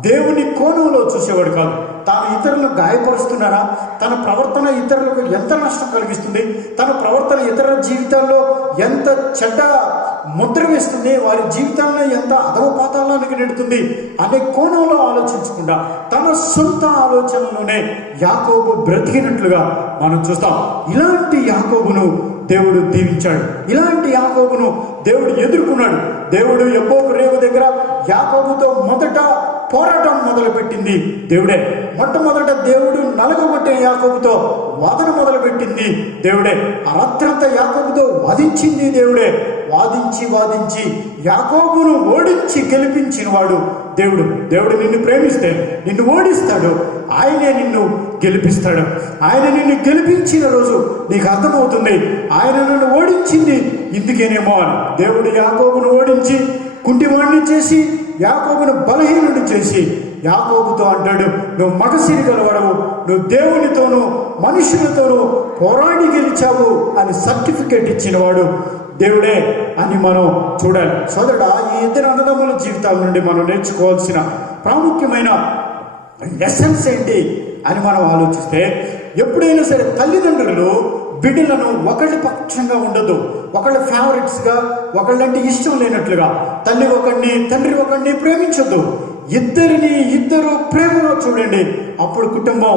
దేవుని కోణంలో చూసేవాడు కాదు. తాను ఇతరులను గాయపరుస్తున్నారా, తన ప్రవర్తన ఇతరులకు ఎంత నష్టం కలిగిస్తుంది, తన ప్రవర్తన ఇతరుల జీవితాల్లో ఎంత చెడ్డ ముద్ర వేస్తుంది, వారి జీవితాలను ఎంత అధవపాతాలకు నెడుతుంది అనే కోణంలో ఆలోచించకుండా తన సొంత ఆలోచనలోనే యాకోబు బ్రతికినట్లుగా మనం చూస్తాం. ఇలాంటి యాకోబును దేవుడు దీవించాడు. ఇలాంటి యాకోబును దేవుడు ఎదుర్కొన్నాడు. దేవుడు యబ్బోకు రేవు దగ్గర యాకోబుతో మొదట పోరాటం మొదలుపెట్టింది దేవుడే. మొట్టమొదట దేవుడు నలగొట్టిన యాకోబుతో వాదన మొదలుపెట్టింది దేవుడే. ఆ రాత్రంతా యాకోబుతో వాదించింది దేవుడే. వాదించి యాకోబును ఓడించి గెలిపించిన వాడు దేవుడు. దేవుడు నిన్ను ప్రేమిస్తే నిన్ను ఓడిస్తాడు, ఆయనే నిన్ను గెలిపిస్తాడు. ఆయన నిన్ను గెలిపించిన రోజు నీకు అర్థమవుతుంది ఆయన నన్ను ఓడించింది ఇందుకేనేమో అని. దేవుడు యాకోబును ఓడించి కుంటివాణ్ణి చేసి యాకోబును బలహీనుడు చేసి యాకోబుతో అంటాడు, నువ్వు మగసిరి గలవాడవు, నువ్వు దేవునితోనూ మనుషులతోనూ పోరాడి గెలిచావు అని సర్టిఫికేట్ ఇచ్చినవాడు దేవుడే అని మనం చూడాలి. సోదరుడా, ఈ ఇద్దరు అన్నదమ్ముల జీవితాల నుండి మనం నేర్చుకోవాల్సిన ప్రాముఖ్యమైన లెసన్స్ ఏంటి అని మనం ఆలోచిస్తే, ఎప్పుడైనా సరే తల్లిదండ్రులు బిడ్డలను ఒకళ్ళ పక్షంగా ఉండదు, ఒకళ్ళ ఫేవరెట్స్గా, ఒకళ్ళంటే ఇష్టం లేనట్లుగా తల్లి ఒకడిని తండ్రి ఒకడిని ప్రేమించొద్దు. ఇద్దరు ప్రేమలో చూడండి. అప్పుడు కుటుంబం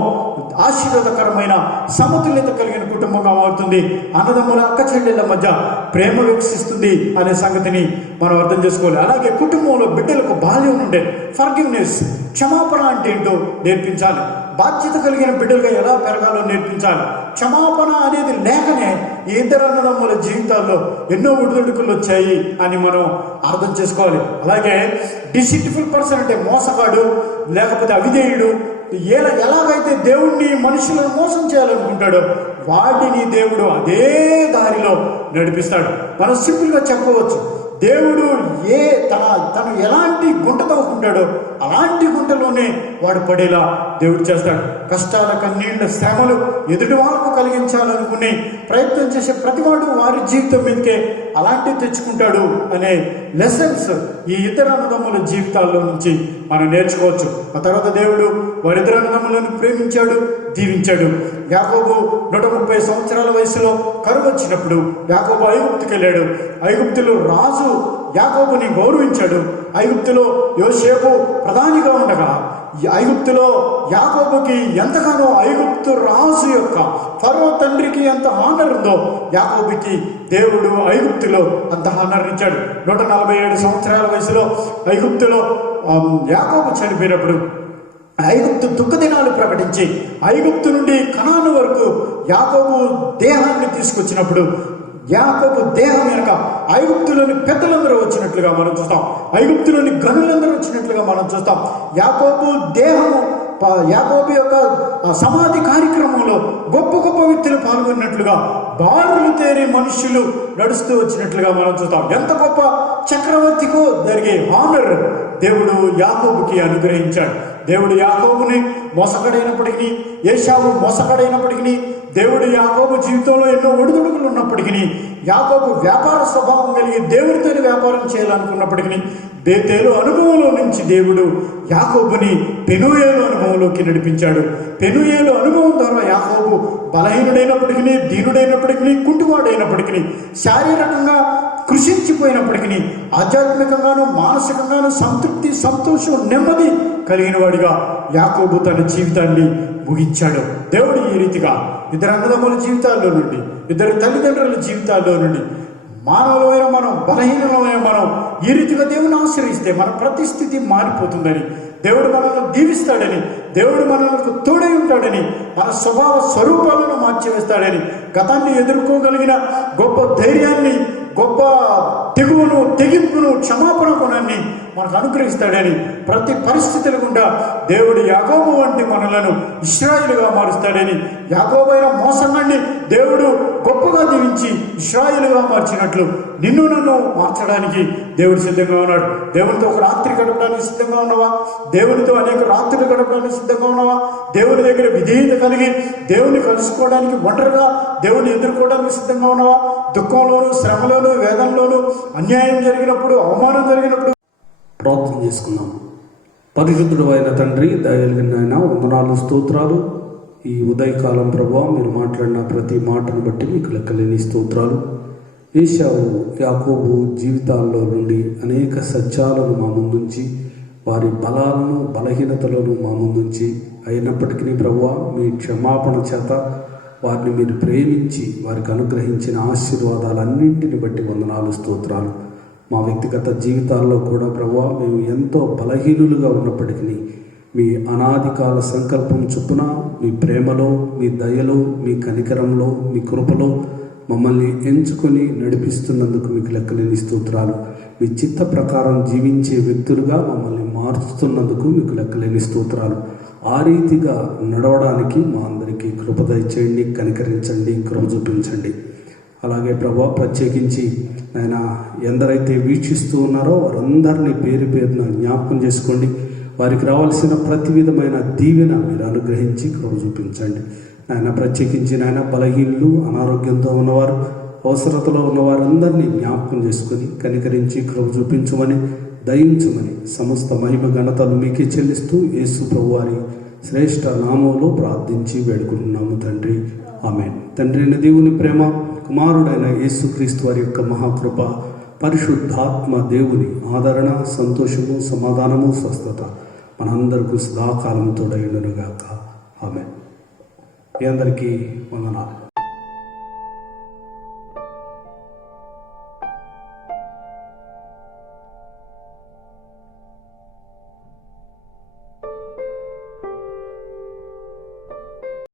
ఆశీర్వాదకరమైన సమతుల్యత కలిగిన కుటుంబంగా మారుతుంది. అన్నదమ్ముల అక్క చెల్లెళ్ళ మధ్య ప్రేమ వికసిస్తుంది అనే సంగతిని మనం అర్థం చేసుకోవాలి. అలాగే కుటుంబంలో బిడ్డలకు బాల్యం నుండే ఫర్గివ్నెస్, క్షమాపణ అంటే ఏంటో నేర్పించాలి. బాధ్యత కలిగిన బిడ్డలుగా ఎలా పెరగాలో నేర్పించాలి. క్షమాపణ అనేది లేకనే ఈ ఇద్దరు అన్నదమ్ముల జీవితాల్లో ఎన్నో ఒడిదుడుకులు వచ్చాయి అని మనం అర్థం చేసుకోవాలి. అలాగే డిసిట్ఫుల్ పర్సన్ అంటే మోసగాడు, లేకపోతే అవిధేయుడు, ఎలాగైతే దేవుణ్ణి మనుషులను మోసం చేయాలనుకుంటాడో వాటిని దేవుడు అదే దారిలో నడిపిస్తాడు. మనం సింపుల్గా చెప్పవచ్చు, దేవుడు తను ఎలాంటి గుంట తవ్వుకుంటాడో అలాంటి గుంటలోనే వాడు పడేలా దేవుడు చేస్తాడు. కష్టాల కన్నీళ్ల శ్రమలు ఎదుటి వాళ్ళకు కలిగించాలనుకుని ప్రయత్నం చేసే ప్రతివాడు వారి జీవితం మీదకే అలాంటివి తెచ్చుకుంటాడు అనే లెసన్స్ ఈ ఇద్దరు అన్నదమ్ముల జీవితాల్లో నుంచి మనం నేర్చుకోవచ్చు. ఆ తర్వాత దేవుడు వారిద్దరు అన్నదమ్ములను ప్రేమించాడు, దీవించాడు. యాకోబు 130 సంవత్సరాల వయసులో కరువు వచ్చినప్పుడు యాకోబు ఐగుప్తుకి వెళ్ళాడు. ఐగుప్తులో రాజు యాకోబుని గౌరవించాడు. ఐగుప్తులో యోసేపు ప్రధానిగా ఉండగా ఐగుప్తులో యాకోబుకి ఎంతగానో ఐగుప్తు రాజు యొక్క ఫరో తండ్రికి ఎంత హానర్ ఉందో యాకోబుకి దేవుడు ఐగుప్తులో అంత హానర్ ఇచ్చాడు. 147 సంవత్సరాల వయసులో ఐగుప్తులో యాకోబు చనిపోయినప్పుడు ఐగుప్తు దుఃఖ దినాలు ప్రకటించి ఐగుప్తు నుండి కనాను వరకు యాకోబు దేహాన్ని తీసుకొచ్చినప్పుడు యాకోబు దేహం వెనక ఐగుప్తులోని పెద్దలందరూ వచ్చినట్లుగా మనం చూస్తాం. ఐగుప్తులోని గనులందరూ వచ్చినట్లుగా మనం చూస్తాం. యాకోబు దేహము, యాకోబు యొక్క సమాధి కార్యక్రమంలో గొప్ప గొప్ప వ్యక్తులు పాల్గొన్నట్లుగా బారులు తేరి మనుషులు నడుస్తూ వచ్చినట్లుగా మనం చూస్తాం. ఎంత గొప్ప చక్రవర్తికో జరిగే హానర్ దేవుడు యాకోబుకి అనుగ్రహించాడు. దేవుడు యాకోబుని మోసగడైనప్పటికీ, ఏశావు మోసగడైనప్పటికీ, దేవుడు యాకోబు జీవితంలో ఎన్నో ఒడిదుడుకులు ఉన్నప్పటికీ, యాకోబు వ్యాపార స్వభావం కలిగి దేవుడితో వ్యాపారం చేయాలనుకున్నప్పటికీ బేతేలు అనుభవంలో నుంచి దేవుడు యాకోబుని పెనూయేలు అనుభవంలోకి నడిపించాడు. పెనూయేలు అనుభవం ద్వారా యాకోబు బలహీనుడైనప్పటికీ, దీనుడైనప్పటికీ, కుంటివాడైనప్పటికీ, శారీరకంగా కృషించిపోయినప్పటికీ ఆధ్యాత్మికంగాను మానసికంగాను సంతృప్తి, సంతోషం, నెమ్మది కలిగిన వాడిగా యాకోబు తన జీవితాన్ని ముగించాడు. దేవుడు ఈ రీతిగా ఇద్దరు అన్నదమ్ముల జీవితాల్లో నుండి, ఇద్దరు తల్లిదండ్రుల జీవితాల్లో నుండి మానవులమైన మనం, బలహీనమైన మనం ఈ రీతిగా దేవుని ఆశ్రయిస్తే మన ప్రతిస్థితి మారిపోతుందని, దేవుడు మనల్ని దీవిస్తాడని, దేవుడు మనకు తోడై ఉంటాడని, మన స్వభావ స్వరూపాలను మార్చివేస్తాడని, గతాన్ని ఎదుర్కోగలిగిన గొప్ప ధైర్యాన్ని, గొప్ప తెగువను, తెగింపును, క్షమాపణ గుణాన్ని మనకు అనుగ్రహిస్తాడని, ప్రతి పరిస్థితుల గుండా దేవుడు యాకోబు వంటి మనలను ఇశ్రాయేలుగా మారుస్తాడని, యాకోబైన మోసగాన్ని దేవుడు గొప్పగా దీవించి ఇశ్రాయేలుగా మార్చినట్లు నిన్ను నన్ను మార్చడానికి దేవుడు సిద్ధంగా ఉన్నాడు. దేవునితో ఒక రాత్రి గడపడానికి సిద్ధంగా ఉన్నావా? దేవునితో అనేక రాత్రులు గడపడానికి సిద్ధంగా ఉన్నావా? దేవుని దగ్గర విధేయత కలిగి దేవుని కలుసుకోవడానికి, ఒంటరిగా దేవుని ఎదుర్కోవడానికి సిద్ధంగా ఉన్నావా? దుఃఖంలోను, శ్రమలోను, వేదనలోను, అన్యాయం జరిగినప్పుడు, అవమానం జరిగినప్పుడు ప్రార్థన చేసుకుందాం. పరిశుద్ధుడు అయిన తండ్రి, దయగలిగిన ఆయన, వందనాలు, స్తోత్రాలు. ఈ ఉదయకాలం ప్రభువా, మీరు మాట్లాడిన ప్రతి మాటను బట్టి మీకు లెక్కలేని స్తోత్రాలు. ఏశావు, యాకోబు జీవితాల్లో నుండి అనేక సత్యాలను మా ముందుంచి, వారి బలాలను బలహీనతలను మా ముందుంచి, అయినప్పటికీ ప్రభువా, మీ క్షమాపణ చేత వారిని మీరు ప్రేమించి వారికి అనుగ్రహించిన ఆశీర్వాదాలన్నింటిని బట్టి వందనాలు, స్తోత్రాలు. మా వ్యక్తిగత జీవితాల్లో కూడా ప్రభువా, మేము ఎంతో బలహీనులుగా ఉన్నప్పటికీ మీ అనాదికాల సంకల్పం చొప్పున మీ ప్రేమలో, మీ దయలో, మీ కనికరంలో, మీ కృపలో మమ్మల్ని ఎంచుకొని నడిపిస్తున్నందుకు మీకు లెక్కలేని స్తోత్రాలు. మీ చిత్త ప్రకారం జీవించే వ్యక్తులుగా మమ్మల్ని మార్చుతున్నందుకు మీకు లెక్కలేని స్తోత్రాలు. ఆ రీతిగా నడవడానికి మా అందరికీ కృప దయచేయండి, కనికరించండి, కృప చూపించండి. అలాగే ప్రభువా, ప్రత్యేకించి ఆయన ఎందరైతే వీక్షిస్తూ ఉన్నారో వారందరినీ పేరు పేరున జ్ఞాపకం చేసుకోండి. వారికి రావాల్సిన ప్రతి విధమైన దీవెన మీరు అనుగ్రహించి కృప చూపించండి. ఆయన ప్రత్యేకించి ఆయన బలహీనులు, అనారోగ్యంతో ఉన్నవారు, అవసరతలో ఉన్నవారందరినీ జ్ఞాపకం చేసుకొని కనికరించి కృప చూపించమని, దయించమని సమస్త మహిమ ఘనతలు మీకే చెల్లిస్తూ యేసు ప్రభువారి శ్రేష్ఠ నామంలో ప్రార్థించి వేడుకుంటున్నాము తండ్రి, ఆమేన్. తండ్రి అయిన దేవుని ప్రేమ, కుమారుడైన యేసుక్రీస్తు వారి యొక్క మహాకృప, పరిశుద్ధాత్మ దేవుని ఆదరణ, సంతోషము, సమాధానము, స్వస్థత మనందరికీ సదాకాలం తోడైండునుగాక. ఆమేన్. మీ అందరికీ వందనాలు.